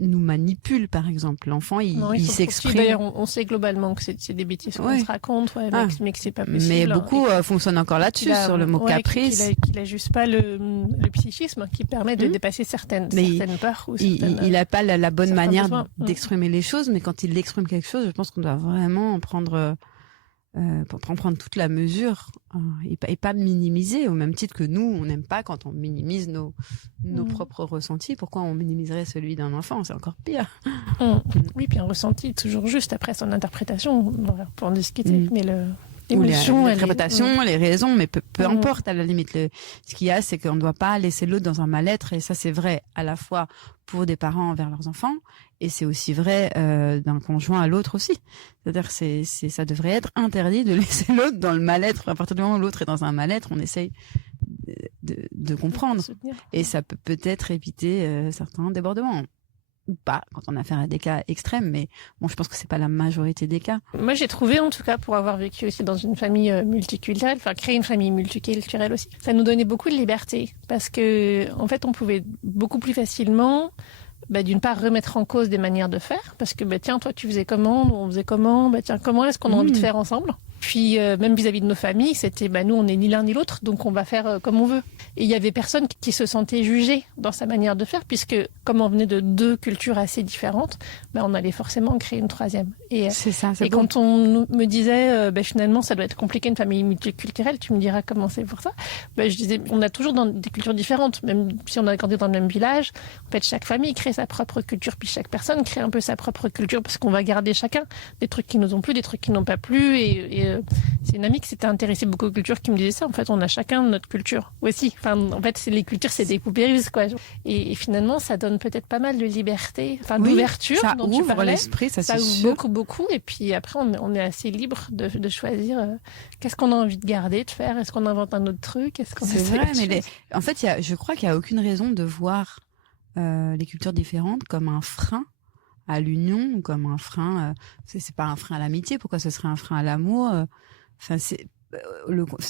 nous manipule, par exemple. L'enfant, il s'exprime. D'ailleurs, on sait globalement que c'est des bêtises qu'on se raconte, mais que c'est pas possible. Mais beaucoup fonctionnent encore là-dessus, sur le mot caprice. Qu'il a juste pas le psychisme qui permet de dépasser certaines peurs. Il a pas la bonne manière d'exprimer les choses, mais quand il exprime quelque chose, je pense qu'on doit vraiment prendre pour prendre toute la mesure et pas minimiser, au même titre que nous, on n'aime pas quand on minimise nos propres ressentis. Pourquoi on minimiserait celui d'un enfant? C'est encore pire. Oui, puis un ressenti est toujours juste. Après, son interprétation, on peut en discuter. Mais l'émotion, l'interprétation, les raisons, mais peu importe, à la limite. Ce qu'il y a, c'est qu'on ne doit pas laisser l'autre dans un mal-être, et ça, c'est vrai à la fois pour des parents envers leurs enfants, et c'est aussi vrai d'un conjoint à l'autre aussi. C'est-à-dire ça devrait être interdit de laisser l'autre dans le mal-être. À partir du moment où l'autre est dans un mal-être, on essaye de comprendre. Et ça peut peut-être éviter certains débordements. Ou pas, quand on a affaire à des cas extrêmes, mais bon, je pense que c'est pas la majorité des cas. Moi, j'ai trouvé, en tout cas, pour avoir vécu aussi dans une famille multiculturelle, enfin, créer une famille multiculturelle aussi, ça nous donnait beaucoup de liberté, parce que, en fait, on pouvait beaucoup plus facilement, d'une part, remettre en cause des manières de faire, parce que, tiens, toi, tu faisais comment, nous, on faisait comment, tiens, comment est-ce qu'on a envie de faire ensemble? Puis, même vis-à-vis de nos familles, c'était, nous, on n'est ni l'un ni l'autre, donc on va faire comme on veut. Et il y avait personne qui se sentait jugé dans sa manière de faire, puisque, comme on venait de deux cultures assez différentes, on allait forcément créer une troisième. Et c'est ça, c'est et bon. quand on me disait, finalement, ça doit être compliqué une famille multiculturelle, tu me diras comment c'est pour ça. Je disais, on a toujours des cultures différentes, même si on a grandi dans le même village. En fait, chaque famille crée sa propre culture, puis chaque personne crée un peu sa propre culture, parce qu'on va garder chacun des trucs qui nous ont plu, des trucs qui n'ont pas plu. Et c'est une amie qui s'était intéressée beaucoup aux cultures qui me disait ça. En fait, on a chacun notre culture aussi. Enfin, en fait, les cultures, c'est des poupées russes, quoi. Et finalement, ça donne peut-être pas mal de liberté, d'ouverture. Ça dont ouvre tu parlais. l'esprit, ça c'est ouvre sûr. beaucoup. Et puis après, on est assez libre de choisir qu'est-ce qu'on a envie de garder, de faire. Est-ce qu'on invente un autre truc? C'est vrai, mais en fait, je crois qu'il n'y a aucune raison de voir les cultures différentes comme un frein à l'union, ou comme un frein. C'est pas un frein à l'amitié. Pourquoi ce serait un frein à l'amour? Enfin,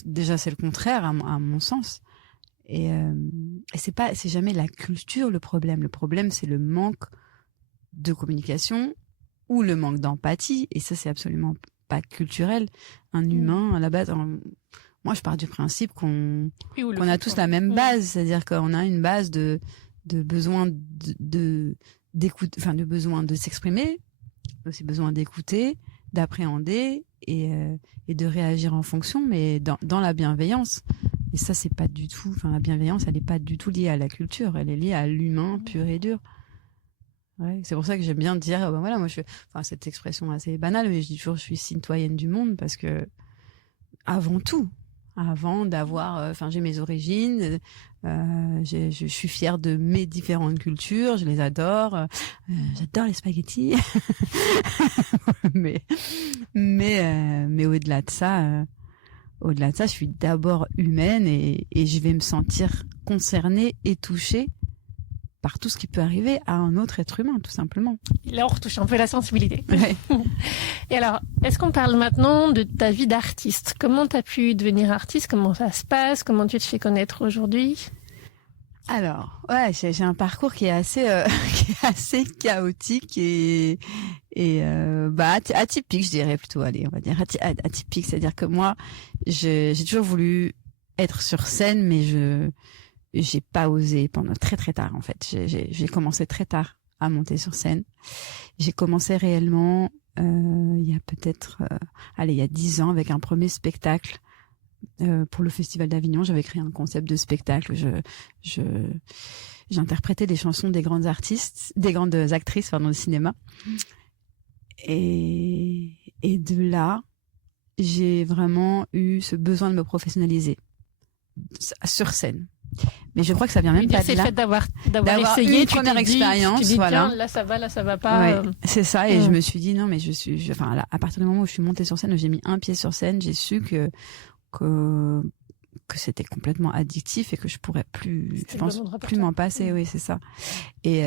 déjà c'est le contraire à mon sens. Et c'est jamais la culture le problème. Le problème, c'est le manque de communication ou le manque d'empathie. Et ça, c'est absolument pas culturel. Un humain, à la base, moi, je pars du principe qu'on a tous la même base. C'est-à-dire qu'on a une base de besoin d'écoute, enfin, de besoin de s'exprimer, aussi besoin d'écouter, d'appréhender et de réagir en fonction, mais dans la bienveillance. Et ça, c'est pas du tout. Enfin, la bienveillance, elle est pas du tout liée à la culture. Elle est liée à l'humain pur et dur. Ouais, c'est pour ça que j'aime bien dire, voilà, moi, cette expression assez banale, mais je dis toujours, je suis citoyenne du monde, parce que avant tout, avant d'avoir, j'ai mes origines, je suis fière de mes différentes cultures, je les adore, j'adore les spaghettis, mais au-delà de ça, je suis d'abord humaine et je vais me sentir concernée et touchée par tout ce qui peut arriver à un autre être humain, tout simplement. Et là, on retouche un peu la sensibilité. Ouais. Et alors, est-ce qu'on parle maintenant de ta vie d'artiste? Comment tu as pu devenir artiste? Comment ça se passe? Comment tu te fais connaître aujourd'hui? Alors, j'ai un parcours qui est assez chaotique et atypique, je dirais plutôt. Allez, on va dire atypique, c'est-à-dire que moi, j'ai toujours voulu être sur scène, mais j'ai pas osé pendant très très tard en fait. J'ai commencé très tard à monter sur scène. J'ai commencé réellement il y a peut-être il y a 10 ans avec un premier spectacle pour le Festival d'Avignon. J'avais créé un concept de spectacle. J'interprétais des chansons des grandes actrices au cinéma. Et de là, j'ai vraiment eu ce besoin de me professionnaliser sur scène. Mais je crois que ça vient même pas de là. C'est le fait d'avoir essayé une première expérience, tu dis, voilà. Tiens, là ça va pas. Ouais, c'est ça. Et je me suis dit non, mais à partir du moment où je suis montée sur scène, où j'ai mis un pied sur scène, j'ai su que c'était complètement addictif et que je pourrais plus, je pense, plus m'en passer. Oui, c'est ça. Et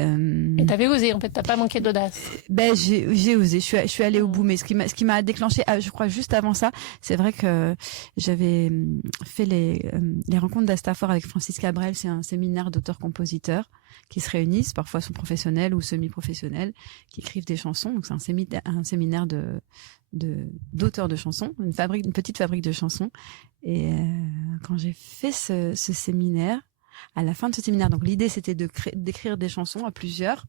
t'avais osé, en fait, t'as pas manqué d'audace. J'ai osé. Je suis allée au bout. Mais ce qui m'a déclenché, je crois, juste avant ça, c'est vrai que j'avais fait les rencontres d'Astafor avec Francis Cabrel. C'est un séminaire d'auteurs-compositeurs qui se réunissent, parfois sont professionnels ou semi-professionnels, qui écrivent des chansons. Donc c'est un séminaire d'auteurs de chansons, une petite fabrique de chansons. Et quand j'ai fait ce séminaire, à la fin de ce séminaire, donc l'idée c'était d'écrire des chansons à plusieurs,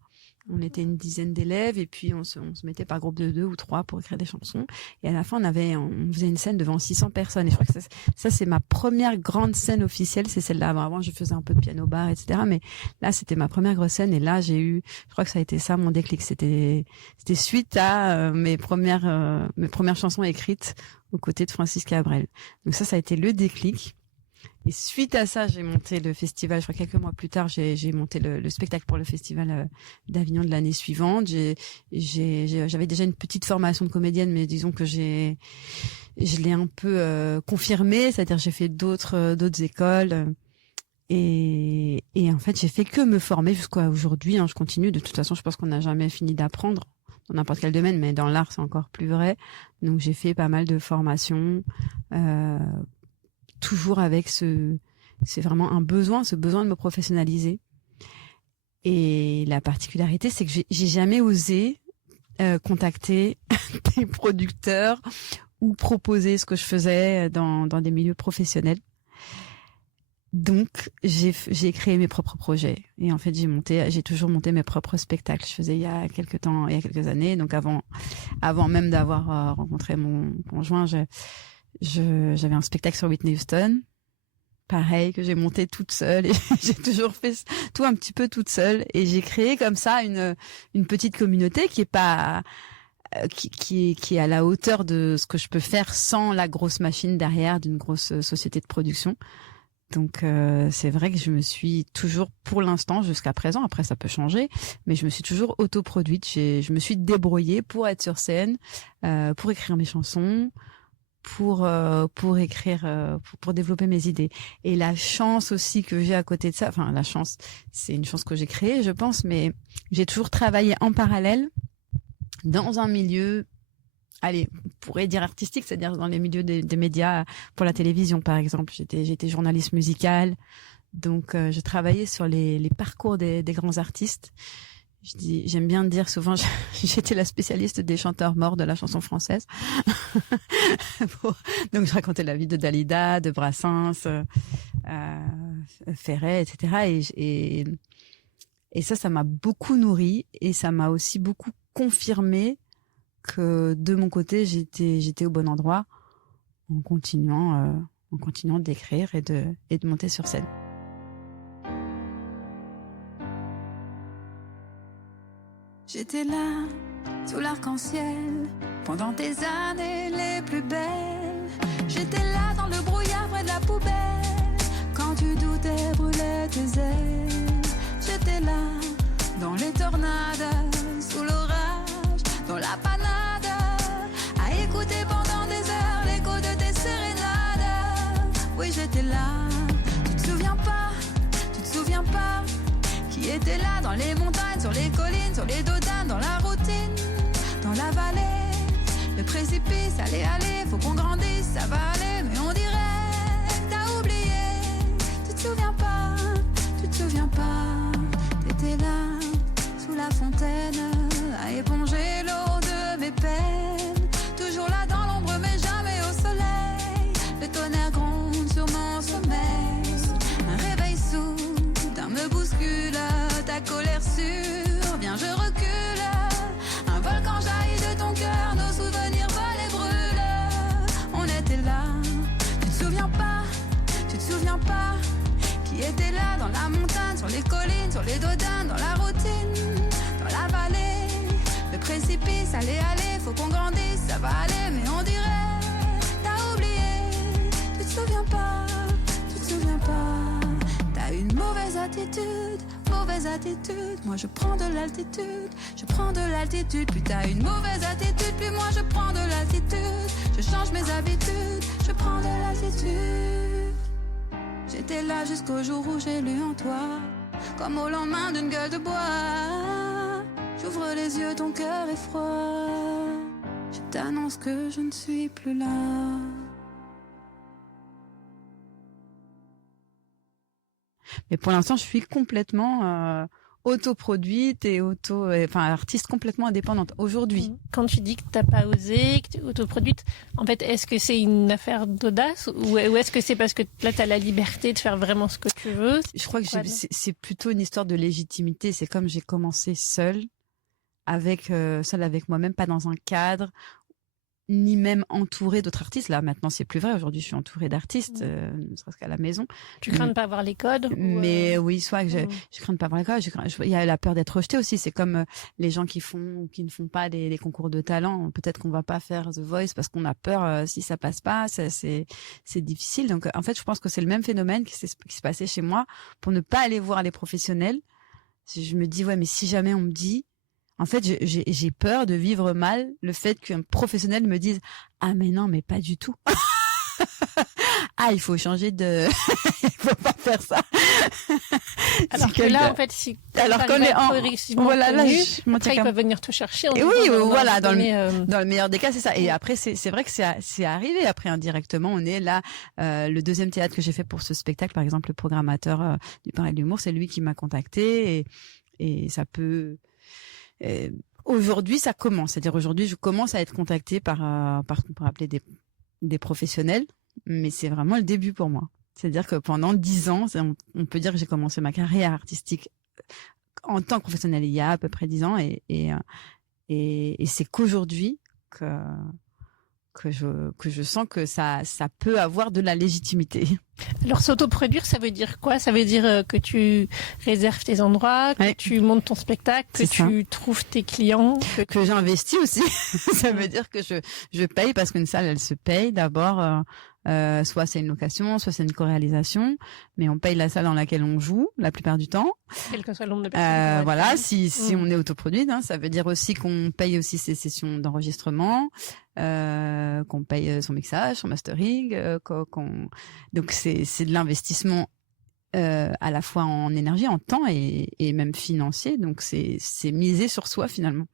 On était une dizaine d'élèves et puis on se mettait par groupe de 2 ou 3 pour écrire des chansons. Et à la fin, on faisait une scène devant 600 personnes. Et je crois que ça c'est ma première grande scène officielle, c'est celle-là. Avant, je faisais un peu de piano-bar, etc. Mais là, c'était ma première grosse scène. Et là, je crois que ça a été ça mon déclic. C'était suite à mes premières chansons écrites aux côtés de Francis Cabrel. Donc ça a été le déclic. Et suite à ça, j'ai monté le festival. Je crois quelques mois plus tard, j'ai monté le spectacle pour le festival d'Avignon de l'année suivante. J'avais déjà une petite formation de comédienne, mais disons que je l'ai un peu confirmée. C'est-à-dire, j'ai fait d'autres écoles. Et en fait, j'ai fait que me former jusqu'à aujourd'hui. Je continue. De toute façon, je pense qu'on n'a jamais fini d'apprendre dans n'importe quel domaine, mais dans l'art, c'est encore plus vrai. Donc, j'ai fait pas mal de formations. Toujours avec c'est vraiment ce besoin de me professionnaliser. Et la particularité, c'est que j'ai jamais osé contacter des producteurs ou proposer ce que je faisais dans des milieux professionnels. Donc, j'ai créé mes propres projets. Et en fait, j'ai toujours monté mes propres spectacles. Je faisais il y a quelques années. Donc, avant même d'avoir rencontré mon conjoint, j'avais un spectacle sur Whitney Houston, pareil, que j'ai monté toute seule et j'ai toujours fait tout un petit peu toute seule et j'ai créé comme ça une petite communauté qui est pas qui est à la hauteur de ce que je peux faire sans la grosse machine derrière d'une grosse société de production. Donc c'est vrai que je me suis toujours, pour l'instant, jusqu'à présent, après ça peut changer, mais je me suis toujours autoproduite. Je me suis débrouillée pour être sur scène, pour écrire mes chansons, pour écrire, pour développer mes idées. Et la chance aussi que j'ai à côté de ça, enfin la chance, c'est une chance que j'ai créée, je pense, mais j'ai toujours travaillé en parallèle dans un milieu, allez, on pourrait dire artistique, c'est-à-dire dans les milieux des médias, pour la télévision par exemple. J'étais journaliste musicale, donc je travaillais sur les parcours des grands artistes. J'aime bien dire souvent, j'étais la spécialiste des chanteurs morts de la chanson française. Donc je racontais la vie de Dalida, de Brassens, Ferret, etc. Et ça m'a beaucoup nourrie et ça m'a aussi beaucoup confirmé que de mon côté j'étais au bon endroit en continuant d'écrire et de monter sur scène. J'étais là, sous l'arc-en-ciel, pendant tes années les plus belles. J'étais là dans le brouillard près de la poubelle, quand tu doutais brûler tes ailes. J'étais là, dans les tornades, sous l'orage, dans la panade, à écouter pendant des heures l'écho de tes sérénades. Oui, j'étais là, tu te souviens pas, qui était là dans les montagnes, sur les collines, sur les dodanes, dans la routine, dans la vallée, le précipice, allez, faut qu'on grandisse, ça va aller, mais on dirait que t'as oublié. Tu te souviens pas, t'étais là, sous la fontaine, à éponger l'eau de mes peines, toujours là dans l'ombre mais jamais au soleil, le tonnerre gronde sur mon sommeil, un réveil soudain me bouscule, ta colère sûre, bien je recule, un volcan jaillit de ton cœur, nos souvenirs volent et brûlent. On était là, tu te souviens pas, qui était là dans la montagne, sur les collines, sur les dodanes, dans la routine, dans la vallée, le précipice, allez, faut qu'on grandisse, ça va aller, mais on dirait t'as oublié. Tu te souviens pas, t'as une mauvaise attitude, moi je prends de l'altitude, puis t'as une mauvaise attitude, puis moi je prends de l'altitude, je change mes habitudes, je prends de l'altitude. J'étais là jusqu'au jour où j'ai lu en toi, comme au lendemain d'une gueule de bois. J'ouvre les yeux, ton cœur est froid, je t'annonce que je ne suis plus là. Mais pour l'instant, je suis complètement autoproduite et artiste complètement indépendante aujourd'hui. Quand tu dis que t'as pas osé, que tu es autoproduite, en fait, est-ce que c'est une affaire d'audace ou est-ce que c'est parce que là t'as la liberté de faire vraiment ce que tu veux? Je crois que c'est plutôt une histoire de légitimité. C'est comme j'ai commencé seule. seule avec moi-même, pas dans un cadre, ni même entourée d'autres artistes. Là, maintenant, c'est plus vrai. Aujourd'hui, je suis entourée d'artistes, ne serait-ce qu'à la maison. Tu crains de pas avoir les codes Mais oui, soit que je crains de pas avoir les codes. Il y a la peur d'être rejetée aussi. C'est comme les gens qui font ou qui ne font pas des concours de talent. Peut-être qu'on va pas faire The Voice parce qu'on a peur si ça passe pas. C'est difficile. Donc, en fait, je pense que c'est le même phénomène qui se passait chez moi. Pour ne pas aller voir les professionnels, je me dis, ouais, mais si jamais on me dit, en fait, j'ai peur de vivre mal le fait qu'un professionnel me dise « Ah, mais non, mais pas du tout. » Ah, il faut changer de... il faut pas faire ça. Alors que là, en fait, si alors qu'on est en... Voilà, là, après, ils peuvent venir te chercher. Et oui, voilà, dans le meilleur des cas, c'est ça. Et après, c'est vrai que c'est arrivé. Après, indirectement, on est là. Le deuxième théâtre que j'ai fait pour ce spectacle, par exemple, le programmateur du Paris de l'Humour, c'est lui qui m'a contacté et ça peut... aujourd'hui, ça commence. C'est-à-dire aujourd'hui, je commence à être contactée par ce qu'on pourrait appeler des professionnels, mais c'est vraiment le début pour moi. C'est-à-dire que pendant 10 ans, on peut dire que j'ai commencé ma carrière artistique en tant que professionnelle il y a à peu près 10 ans, et c'est qu'aujourd'hui que je sens que ça peut avoir de la légitimité. Alors, s'autoproduire, ça veut dire quoi? Ça veut dire que tu réserves tes endroits, que tu montes ton spectacle, que tu trouves tes clients. Que j'investis aussi. Ça veut dire que je paye parce qu'une salle, elle se paye d'abord. Soit c'est une location, soit c'est une co-réalisation, mais on paye la salle dans laquelle on joue la plupart du temps. Quel que soit le nombre de personnes. Voilà, si on est autoproduit, hein, ça veut dire aussi qu'on paye aussi ses sessions d'enregistrement, qu'on paye son mixage, son mastering, donc c'est de l'investissement à la fois en énergie, en temps et même financier. Donc c'est miser sur soi finalement.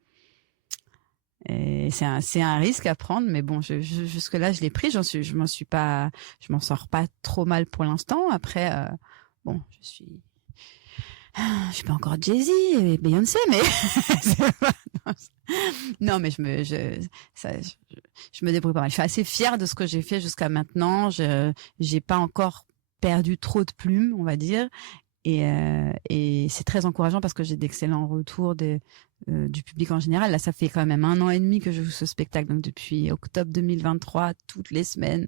Et c'est un risque à prendre, mais bon, jusque là je l'ai pris. Je m'en sors pas trop mal pour l'instant. Après, bon, je suis pas encore Jay-Z et Beyoncé, mais non, mais je me débrouille pas mal. Je suis assez fière de ce que j'ai fait jusqu'à maintenant. J'ai pas encore perdu trop de plumes, on va dire. Et c'est très encourageant parce que j'ai d'excellents retours du public en général. Là, ça fait quand même 1 an et demi que je joue ce spectacle, donc depuis octobre 2023, toutes les semaines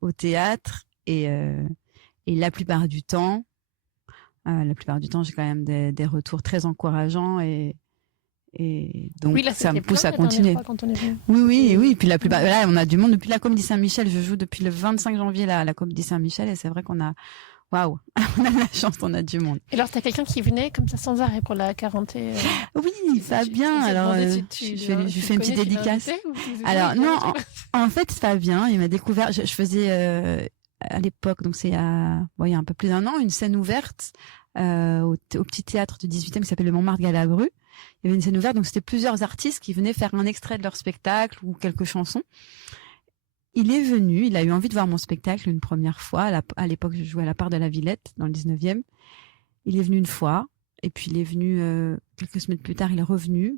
au théâtre. Et la plupart du temps, j'ai quand même des retours très encourageants et donc oui, là, ça me pousse à continuer. Oui. Puis la plupart, là, on a du monde depuis la Comédie Saint-Michel. Je joue depuis le 25 janvier à la Comédie Saint-Michel et c'est vrai qu'on a waouh, on a de la chance, on a du monde. Et alors, t'as quelqu'un qui venait comme ça sans arrêt pour la quarantaine Oui, Fabien. Alors, je lui fais une petite dédicace. Alors, non, en fait, Fabien, il m'a découvert. Je faisais à l'époque, donc c'est il y a un peu plus d'1 an, une scène ouverte au petit théâtre du 18e qui s'appelle le Montmartre-Galabru. Il y avait une scène ouverte, donc c'était plusieurs artistes qui venaient faire un extrait de leur spectacle ou quelques chansons. Il est venu, il a eu envie de voir mon spectacle une première fois. À l'époque, je jouais à la part de la Villette, dans le 19e. Il est venu une fois, et puis il est venu quelques semaines plus tard, il est revenu.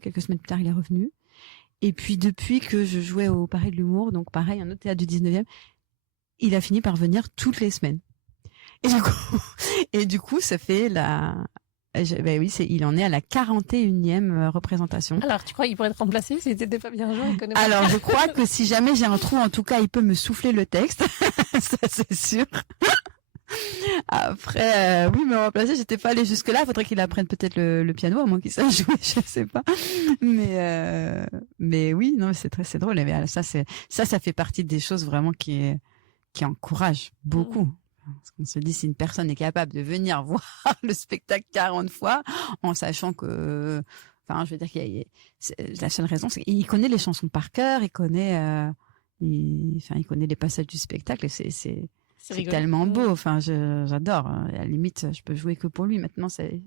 Et puis depuis que je jouais au Paris de l'Humour, donc pareil, un autre théâtre du 19e, il a fini par venir toutes les semaines. Et du coup, ça fait il en est à la 41e représentation. Alors, tu crois qu'il pourrait être remplacé si t'étais pas bien joué? Alors, je crois que si jamais j'ai un trou, en tout cas, il peut me souffler le texte. Ça, c'est sûr. Après, oui, me remplacer, j'étais pas allée jusque là. Il faudrait qu'il apprenne peut-être le piano, à moins qu'il sache jouer, je sais pas. Mais oui, non, c'est drôle. Mais ça fait partie des choses vraiment qui encouragent beaucoup. Parce qu'on se dit, si une personne est capable de venir voir le spectacle 40 fois, en sachant que, enfin, je veux dire la seule raison, c'est qu'il connaît les chansons par cœur, il connaît les passages du spectacle, et c'est tellement beau. Enfin, j'adore. À la limite, je peux jouer que pour lui. Maintenant, si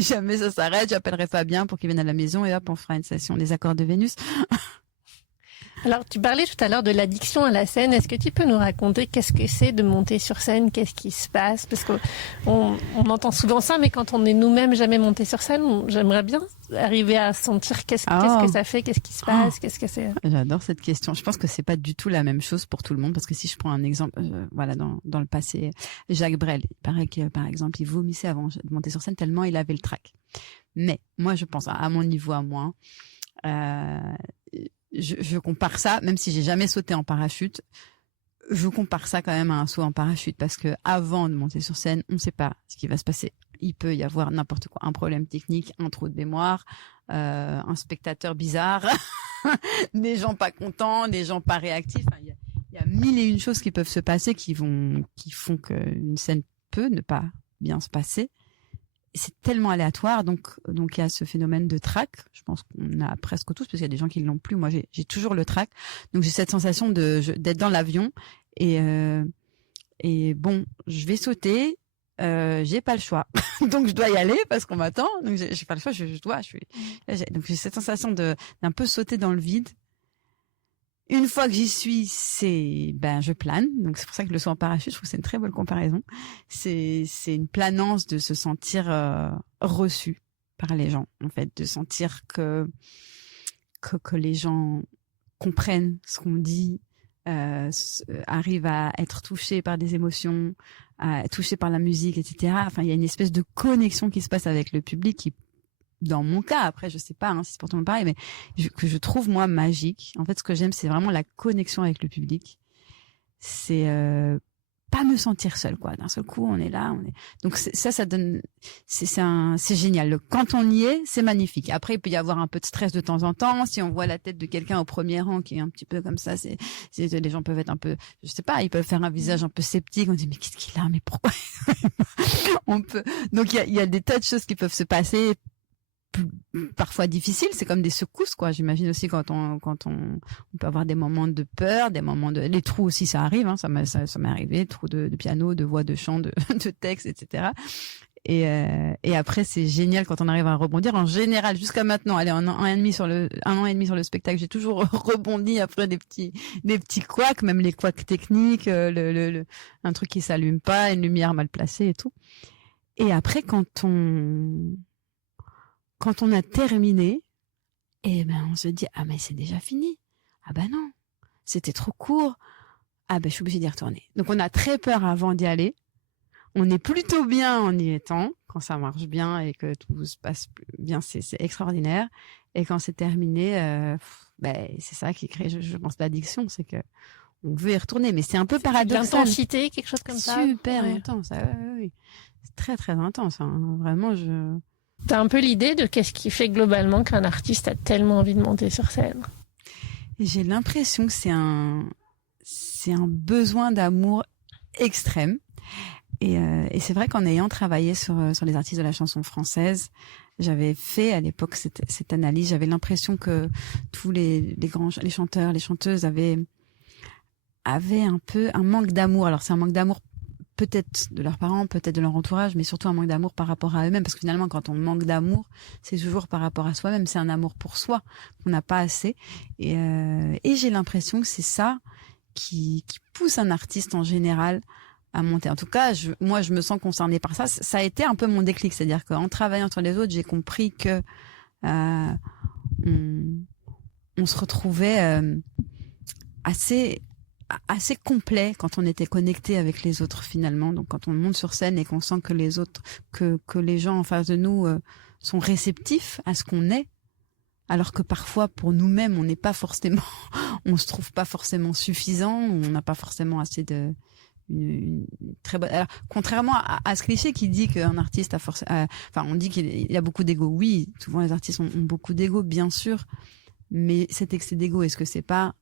jamais ça s'arrête, j'appellerai Fabien pour qu'il vienne à la maison et hop, on fera une session des accords de Vénus. Alors, tu parlais tout à l'heure de l'addiction à la scène. Est-ce que tu peux nous raconter qu'est-ce que c'est de monter sur scène? Qu'est-ce qui se passe? Parce qu'on entend souvent ça, mais quand on est nous-mêmes jamais monté sur scène, j'aimerais bien arriver à sentir qu'est-ce que ça fait, qu'est-ce qui se passe, qu'est-ce que c'est. J'adore cette question. Je pense que c'est pas du tout la même chose pour tout le monde, parce que si je prends un exemple, dans le passé, Jacques Brel, il paraît que, par exemple, il vomissait avant de monter sur scène tellement il avait le trac. Mais moi, je pense à mon niveau à moi. Je compare ça, même si j'ai jamais sauté en parachute, je compare ça quand même à un saut en parachute parce que avant de monter sur scène, on ne sait pas ce qui va se passer. Il peut y avoir n'importe quoi, un problème technique, un trou de mémoire, un spectateur bizarre, des gens pas contents, des gens pas réactifs. Enfin, il y a mille et une choses qui peuvent se passer qui font qu'une scène peut ne pas bien se passer. C'est tellement aléatoire, donc il y a ce phénomène de trac. Je pense qu'on a presque tous, parce qu'il y a des gens qui l'ont plus. Moi, j'ai toujours le trac. Donc j'ai cette sensation d'être dans l'avion et bon, je vais sauter. J'ai pas le choix, donc je dois y aller parce qu'on m'attend. Donc j'ai pas le choix, donc j'ai cette sensation d'un peu sauter dans le vide. Une fois que j'y suis, je plane. Donc c'est pour ça que le saut en parachute, je trouve que c'est une très bonne comparaison. C'est une planance de se sentir reçu par les gens, en fait, de sentir que les gens comprennent ce qu'on dit, arrivent à être touchés par des émotions, touchés par la musique, etc. Enfin, il y a une espèce de connexion qui se passe avec le public qui, dans mon cas, après, je sais pas si c'est pour tout le monde pareil, mais que je trouve, moi, magique. En fait, ce que j'aime, c'est vraiment la connexion avec le public. C'est pas me sentir seule, quoi. D'un seul coup, on est là, donc ça donne, c'est génial. Quand on y est, c'est magnifique. Après, il peut y avoir un peu de stress de temps en temps. Si on voit la tête de quelqu'un au premier rang qui est un petit peu comme ça, les gens peuvent être un peu, je sais pas, ils peuvent faire un visage un peu sceptique. On dit, mais qu'est-ce qu'il a? Mais pourquoi? Donc il y a des tas de choses qui peuvent se passer, parfois difficiles, c'est comme des secousses, quoi. J'imagine aussi quand on peut avoir des moments de peur, les trous aussi, ça arrive, ça m'est arrivé, trous de piano, de voix, de chant, de texte, etc. Et après, c'est génial quand on arrive à rebondir. En général, jusqu'à maintenant, allez, un an et demi sur le spectacle, j'ai toujours rebondi après des petits couacs, même les couacs techniques, un truc qui s'allume pas, une lumière mal placée et tout. Et après, quand on a terminé, on se dit, ah, mais c'est déjà fini. Ah, non. C'était trop court. Ah, je suis obligée d'y retourner. Donc, on a très peur avant d'y aller. On est plutôt bien en y étant. Quand ça marche bien et que tout se passe bien, c'est extraordinaire. Et quand c'est terminé, c'est ça qui crée, je pense, l'addiction. C'est que on veut y retourner. Mais c'est un peu paradoxal. L'intensité, quelque chose comme ça. Super intense. Oui. C'est très, très intense. Vraiment, T'as un peu l'idée de qu'est-ce qui fait globalement qu'un artiste a tellement envie de monter sur scène? J'ai l'impression que c'est un besoin d'amour extrême. Et c'est vrai qu'en ayant travaillé sur les artistes de la chanson française, j'avais fait à l'époque cette analyse. J'avais l'impression que tous les chanteurs, les chanteuses avaient un peu un manque d'amour. Alors c'est un manque d'amour peut-être de leurs parents, peut-être de leur entourage, mais surtout un manque d'amour par rapport à eux-mêmes. Parce que finalement, quand on manque d'amour, c'est toujours par rapport à soi-même. C'est un amour pour soi qu'on n'a pas assez. Et j'ai l'impression que c'est ça qui pousse un artiste en général à monter. En tout cas, moi, je me sens concernée par ça. Ça a été un peu mon déclic. C'est-à-dire qu'en travaillant sur les autres, j'ai compris que on se retrouvait assez complet quand on était connecté avec les autres finalement. Donc quand on monte sur scène et qu'on sent que les autres, que les gens en face de nous sont réceptifs à ce qu'on est, alors que parfois pour nous-mêmes on n'est pas forcément, on se trouve pas forcément suffisant, on n'a pas forcément assez une très bonne. Alors, contrairement à ce cliché qui dit qu'un artiste on dit qu'il y a beaucoup d'ego. Oui, souvent les artistes ont beaucoup d'ego, bien sûr, mais cet excès d'ego, est-ce que c'est pas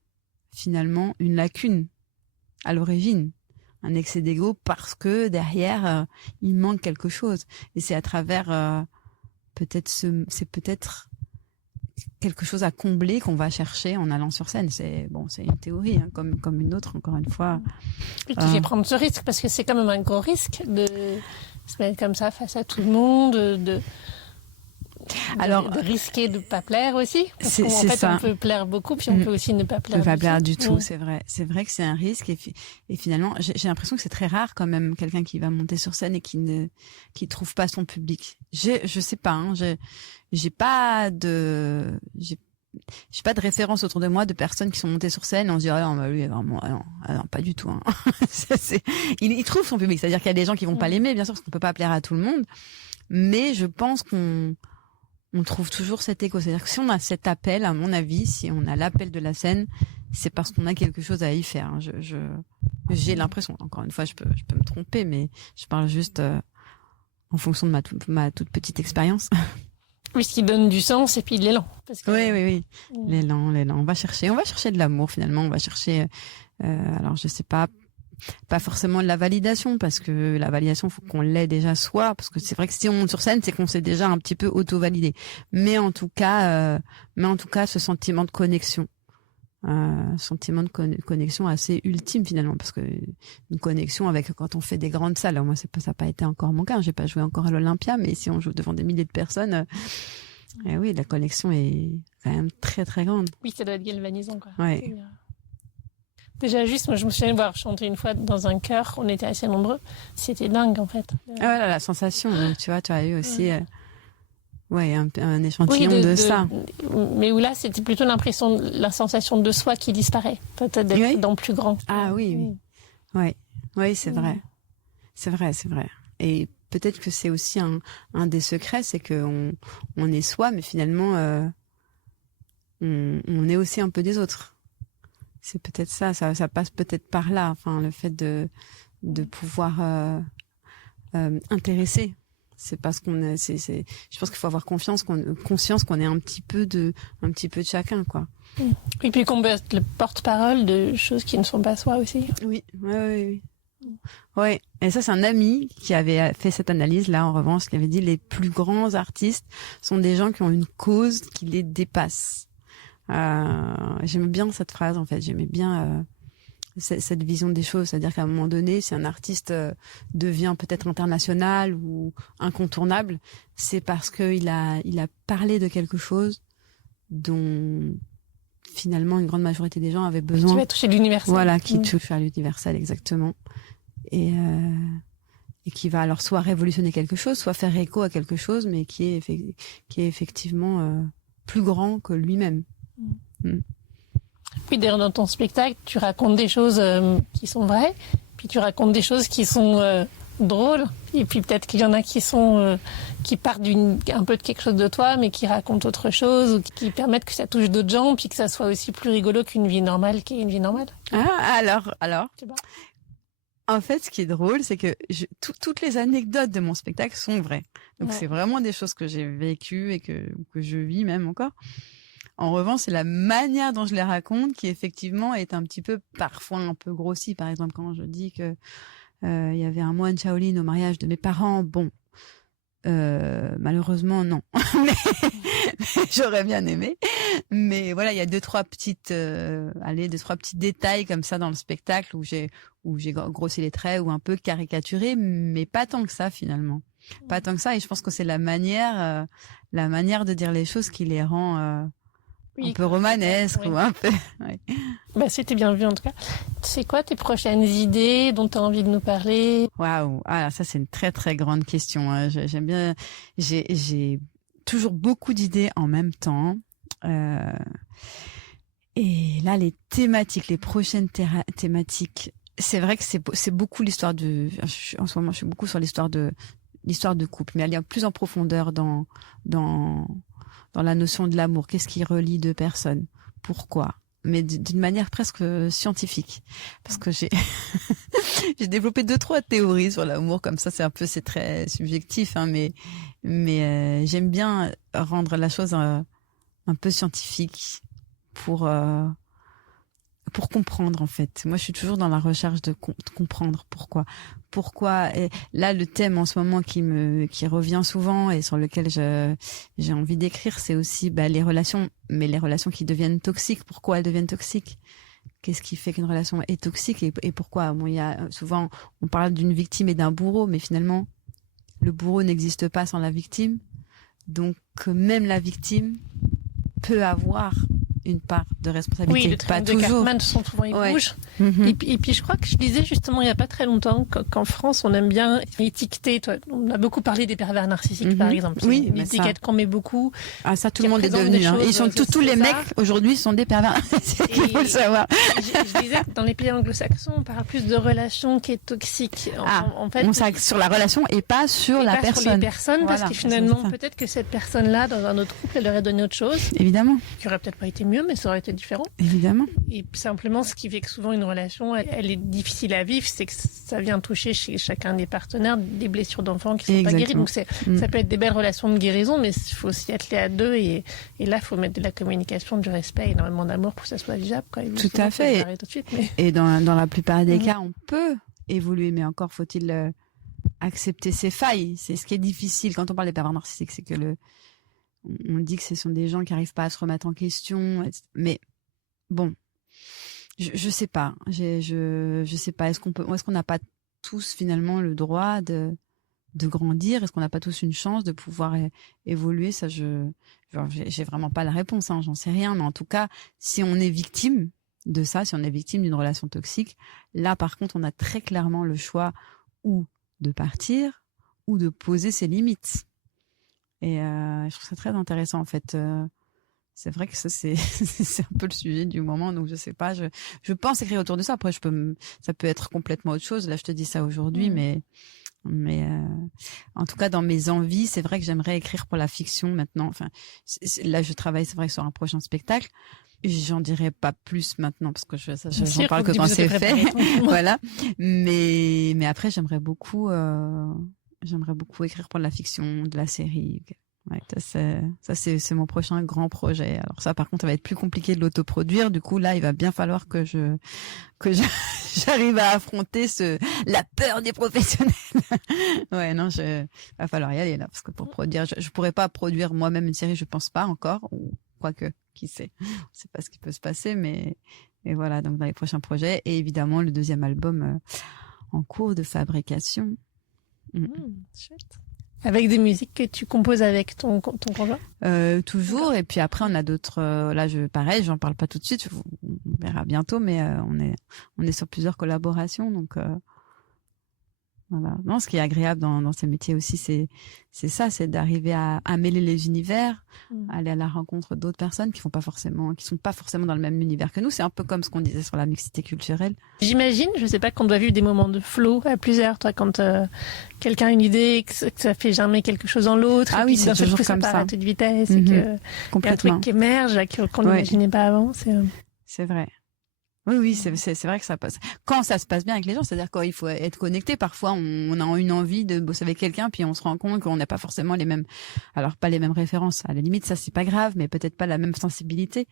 finalement une lacune à l'origine, un excès d'ego parce que derrière il manque quelque chose, et c'est à travers c'est peut-être quelque chose à combler qu'on va chercher en allant sur scène. C'est une théorie comme une autre, encore une fois. Et qui fait prendre ce risque, parce que c'est quand même un gros risque de se mettre comme ça face à tout le monde, de risquer de ne pas plaire aussi. Parce qu'en fait, ça. On peut plaire beaucoup, puis on peut aussi ne pas plaire. On ne peut pas plaire du tout, c'est vrai. C'est vrai que c'est un risque. Et finalement, j'ai l'impression que c'est très rare quand même, quelqu'un qui va monter sur scène et qui trouve pas son public. Je sais pas, j'ai pas de référence autour de moi de personnes qui sont montées sur scène et on se dit lui vraiment non, pas du tout. Il trouve son public, c'est-à-dire qu'il y a des gens qui vont pas l'aimer, bien sûr, parce qu'on peut pas plaire à tout le monde, mais je pense qu'on on trouve toujours cet écho. C'est-à-dire que si on a cet appel, à mon avis, si on a l'appel de la scène, c'est parce qu'on a quelque chose à y faire. Hein. J'ai l'impression, encore une fois, je peux me tromper, mais je parle juste en fonction de ma toute petite expérience. Oui, ce qui donne du sens et puis de l'élan. Oui. L'élan. On va chercher de l'amour finalement. On va chercher, alors je sais pas forcément de la validation, parce que la validation, faut qu'on l'ait déjà soi, parce que c'est vrai que si on monte sur scène, c'est qu'on s'est déjà un petit peu auto-validé. Mais en tout cas, ce sentiment de connexion. Sentiment de connexion assez ultime finalement, parce que une connexion avec, quand on fait des grandes salles, alors moi ça n'a pas été encore mon cas, j'ai pas joué encore à l'Olympia, mais si on joue devant des milliers de personnes, oui, la connexion est quand même très très grande. Oui, ça doit être galvanisant, quoi. Ouais. Déjà juste, moi je me souviens de voir chanter une fois dans un chœur, on était assez nombreux, c'était dingue en fait. Voilà, la sensation, donc, tu as eu aussi un échantillon de ça. Mais où là, c'était plutôt la sensation de soi qui disparaît. Peut-être d'être dans plus grand. Ah oui. Oui, c'est vrai. C'est vrai. Et peut-être que c'est aussi un des secrets, c'est qu'on est soi, mais finalement, on est aussi un peu des autres. C'est peut-être ça passe peut-être par là, enfin, le fait de pouvoir intéresser. C'est parce qu'on est, je pense qu'il faut avoir conscience qu'on est un petit peu de chacun, quoi. Et puis qu'on peut être le porte-parole de choses qui ne sont pas soi aussi. Oui. Ouais. Et ça, c'est un ami qui avait fait cette analyse-là, en revanche, qui avait dit les plus grands artistes sont des gens qui ont une cause qui les dépasse. J'aimais bien cette phrase, en fait. J'aimais bien cette vision des choses, c'est-à dire qu'à un moment donné, si un artiste devient peut-être international ou incontournable, c'est parce qu'il a parlé de quelque chose dont finalement une grande majorité des gens avaient besoin. Qui va toucher l'universel. Voilà, qui touche à l'universel, exactement. Et qui va alors soit révolutionner quelque chose, soit faire écho à quelque chose, mais qui est effectivement plus grand que lui-même. Puis d'ailleurs, dans ton spectacle, tu racontes des choses qui sont vraies, puis tu racontes des choses qui sont drôles, et puis peut-être qu'il y en a qui partent un peu de quelque chose de toi, mais qui racontent autre chose, ou qui permettent que ça touche d'autres gens, puis que ça soit aussi plus rigolo qu'une vie normale, qui est une vie normale. Ah, alors. En fait, ce qui est drôle, c'est que toutes les anecdotes de mon spectacle sont vraies. Donc c'est vraiment des choses que j'ai vécues et que je vis même encore. En revanche, c'est la manière dont je les raconte qui effectivement est un petit peu, parfois un peu grossie. Par exemple, quand je dis que il y avait un moine Shaolin au mariage de mes parents, bon, malheureusement non, mais j'aurais bien aimé. Mais voilà, il y a deux trois petits détails comme ça dans le spectacle où j'ai grossi les traits ou un peu caricaturé, mais pas tant que ça finalement. Pas tant que ça. Et je pense que c'est la manière de dire les choses qui les rend un peu romanesque ou un peu. Ouais. Bah, c'était bien vu en tout cas. C'est quoi tes prochaines idées dont tu as envie de nous parler? Waouh, ça c'est une très très grande question. Hein. J'aime bien. J'ai toujours beaucoup d'idées en même temps. Et là, les prochaines thématiques. C'est vrai que c'est beaucoup l'histoire de. En ce moment, je suis beaucoup sur l'histoire de couple, mais elle est plus en profondeur dans la notion de l'amour. Qu'est-ce qui relie deux personnes? Pourquoi? Mais d'une manière presque scientifique. Parce que j'ai développé 2-3 théories sur l'amour, comme ça, c'est très subjectif, hein, mais j'aime bien rendre la chose un peu scientifique pour comprendre, en fait. Moi, je suis toujours dans la recherche de comprendre pourquoi. Et là, le thème en ce moment qui revient souvent et sur lequel j'ai envie d'écrire, c'est aussi les relations, mais les relations qui deviennent toxiques. Pourquoi elles deviennent toxiques? Qu'est-ce qui fait qu'une relation est toxique et pourquoi? Bon, il y a souvent, on parle d'une victime et d'un bourreau, mais finalement, le bourreau n'existe pas sans la victime. Donc, même la victime peut avoir une part de Oui, responsabilité. les Pas triangles de toujours. Karpman sont souvent, ils Ouais. bougent. Mhm. Et puis je crois que je disais justement il n'y a pas très longtemps qu'en France, on aime bien étiqueter. On a beaucoup parlé des pervers narcissiques, par exemple. C'est Oui, une mais ça- étiquette qu'on met beaucoup. Ah, ça, tout qui le monde est représente devenu. des Hein. choses, Ils sont tous c'est les ça. mecs aujourd'hui sont des pervers. Il faut le savoir. Je disais que dans les pays anglo-saxons, on parle plus de relations qui est toxique. En fait, On s'axe sur la relation et pas sur et la pas personne. sur les personnes, parce Voilà, que finalement, c'est ça. peut-être que cette personne-là, dans un autre couple, elle aurait donné autre chose, Évidemment, qui aurait peut-être pas été mieux, mais ça aurait été différent. évidemment. Et simplement, ce qui fait que souvent une relation, elle est difficile à vivre, c'est que ça vient toucher chez chacun des partenaires des blessures d'enfants qui sont pas guéries. Exactement. Donc ça peut être des belles relations de guérison, mais il faut s'y atteler à deux. Et là, il faut mettre de la communication, du respect, énormément d'amour pour que ça soit vivable. Quoi. Tout Souvent, à ça fait. s'arrête tout de suite, mais... Et dans la plupart des cas, on peut évoluer, mais encore faut-il accepter ses failles. C'est ce qui est difficile quand on parle des pervers narcissiques, c'est que on dit que ce sont des gens qui n'arrivent pas à se remettre en question. Mais bon, je sais pas. Je sais pas. Est-ce qu'on n'a pas tous finalement le droit de grandir? Est-ce qu'on n'a pas tous une chance de pouvoir évoluer? Ça, j'ai vraiment pas la réponse. Hein, j'en sais rien. Mais en tout cas, si on est victime de ça, si on est victime d'une relation toxique, là, par contre, on a très clairement le choix ou de partir ou de poser ses limites. Et je trouve ça très intéressant, en fait. C'est vrai que ça, c'est un peu le sujet du moment, donc je sais pas. Je pense écrire autour de ça. Après, ça peut être complètement autre chose. Là, je te dis ça aujourd'hui, mais en tout cas, dans mes envies, c'est vrai que j'aimerais écrire pour la fiction maintenant. Enfin, là, je travaille, c'est vrai, sur un prochain spectacle. J'en dirai pas plus maintenant parce que j'en parle que quand c'est fait. Voilà. Mais après, j'aimerais beaucoup écrire pour de la fiction, de la série. Ouais, ça c'est mon prochain grand projet. Alors ça, par contre, ça va être plus compliqué de l'autoproduire. Du coup, là, il va bien falloir que j'arrive à affronter la peur des professionnels. Ouais, non, va falloir y aller là, parce que pour produire, je pourrais pas produire moi-même une série, je pense pas encore, ou quoique, qui sait. On sait pas ce qui peut se passer, mais voilà. Donc dans les prochains projets, et évidemment le deuxième album en cours de fabrication. Chouette. Avec des musiques que tu composes avec ton conjoint? Toujours. Et puis après, on a d'autres. Là, pareil, j'en parle pas tout de suite. On verra bientôt, mais on est sur plusieurs collaborations. Donc voilà. Non, ce qui est agréable dans ces métiers aussi, c'est ça, c'est d'arriver à mêler les univers, aller à la rencontre d'autres personnes qui sont pas forcément dans le même univers que nous. C'est un peu comme ce qu'on disait sur la mixité culturelle. J'imagine, je sais pas, qu'on doit vivre des moments de flow à plusieurs. Toi, quand quelqu'un a une idée, que ça fait germer quelque chose en l'autre, ah et oui, puis c'est d'un seul toujours coup, ça comme part ça. à toute vitesse, et qu'il y a un truc qui émerge qu'on n'imaginait pas avant. C'est vrai. Oui, c'est vrai que ça passe. Quand ça se passe bien avec les gens, c'est-à-dire qu'il faut être connecté. Parfois, on a une envie de bosser avec quelqu'un, puis on se rend compte qu'on n'a pas forcément pas les mêmes références. À la limite, ça, c'est pas grave, mais peut-être pas la même sensibilité.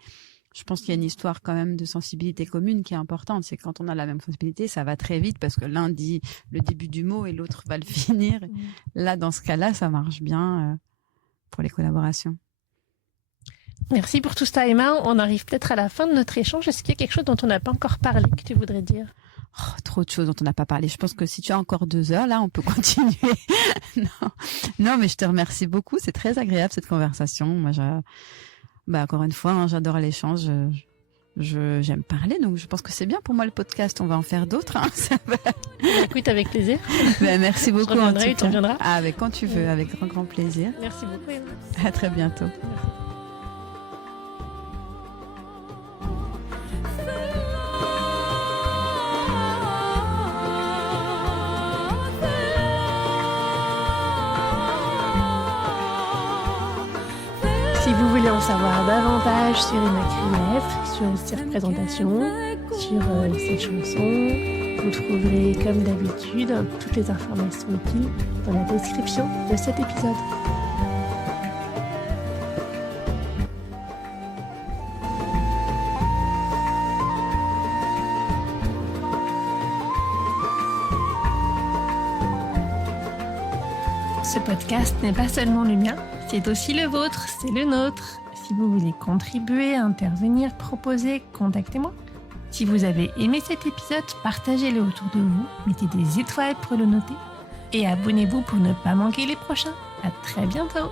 Je pense qu'il y a une histoire quand même de sensibilité commune qui est importante. C'est quand on a la même sensibilité, ça va très vite parce que l'un dit le début du mot et l'autre va le finir. Là, dans ce cas-là, ça marche bien pour les collaborations. Merci pour tout ça, Emma. On arrive peut-être à la fin de notre échange. Est-ce qu'il y a quelque chose dont on n'a pas encore parlé que tu voudrais dire? Trop de choses dont on n'a pas parlé. Je pense que si tu as encore 2 heures, là, on peut continuer. Non, mais je te remercie beaucoup. C'est très agréable cette conversation. Moi, encore une fois, j'adore l'échange. J'aime parler, donc je pense que c'est bien pour moi le podcast. On va en faire d'autres. Écoute, avec plaisir. Merci beaucoup. Je reviendrai, tu reviendras. Avec quand tu veux, avec grand plaisir. Merci beaucoup, Emma. À très bientôt. Si vous voulez en savoir davantage sur Emma Krief, sur ses représentations, sur ses chansons, vous trouverez comme d'habitude toutes les informations utiles dans la description de cet épisode. Ce podcast n'est pas seulement le mien, c'est aussi le vôtre, c'est le nôtre. Si vous voulez contribuer, intervenir, proposer, contactez-moi. Si vous avez aimé cet épisode, partagez-le autour de vous, mettez des étoiles pour le noter et abonnez-vous pour ne pas manquer les prochains. À très bientôt!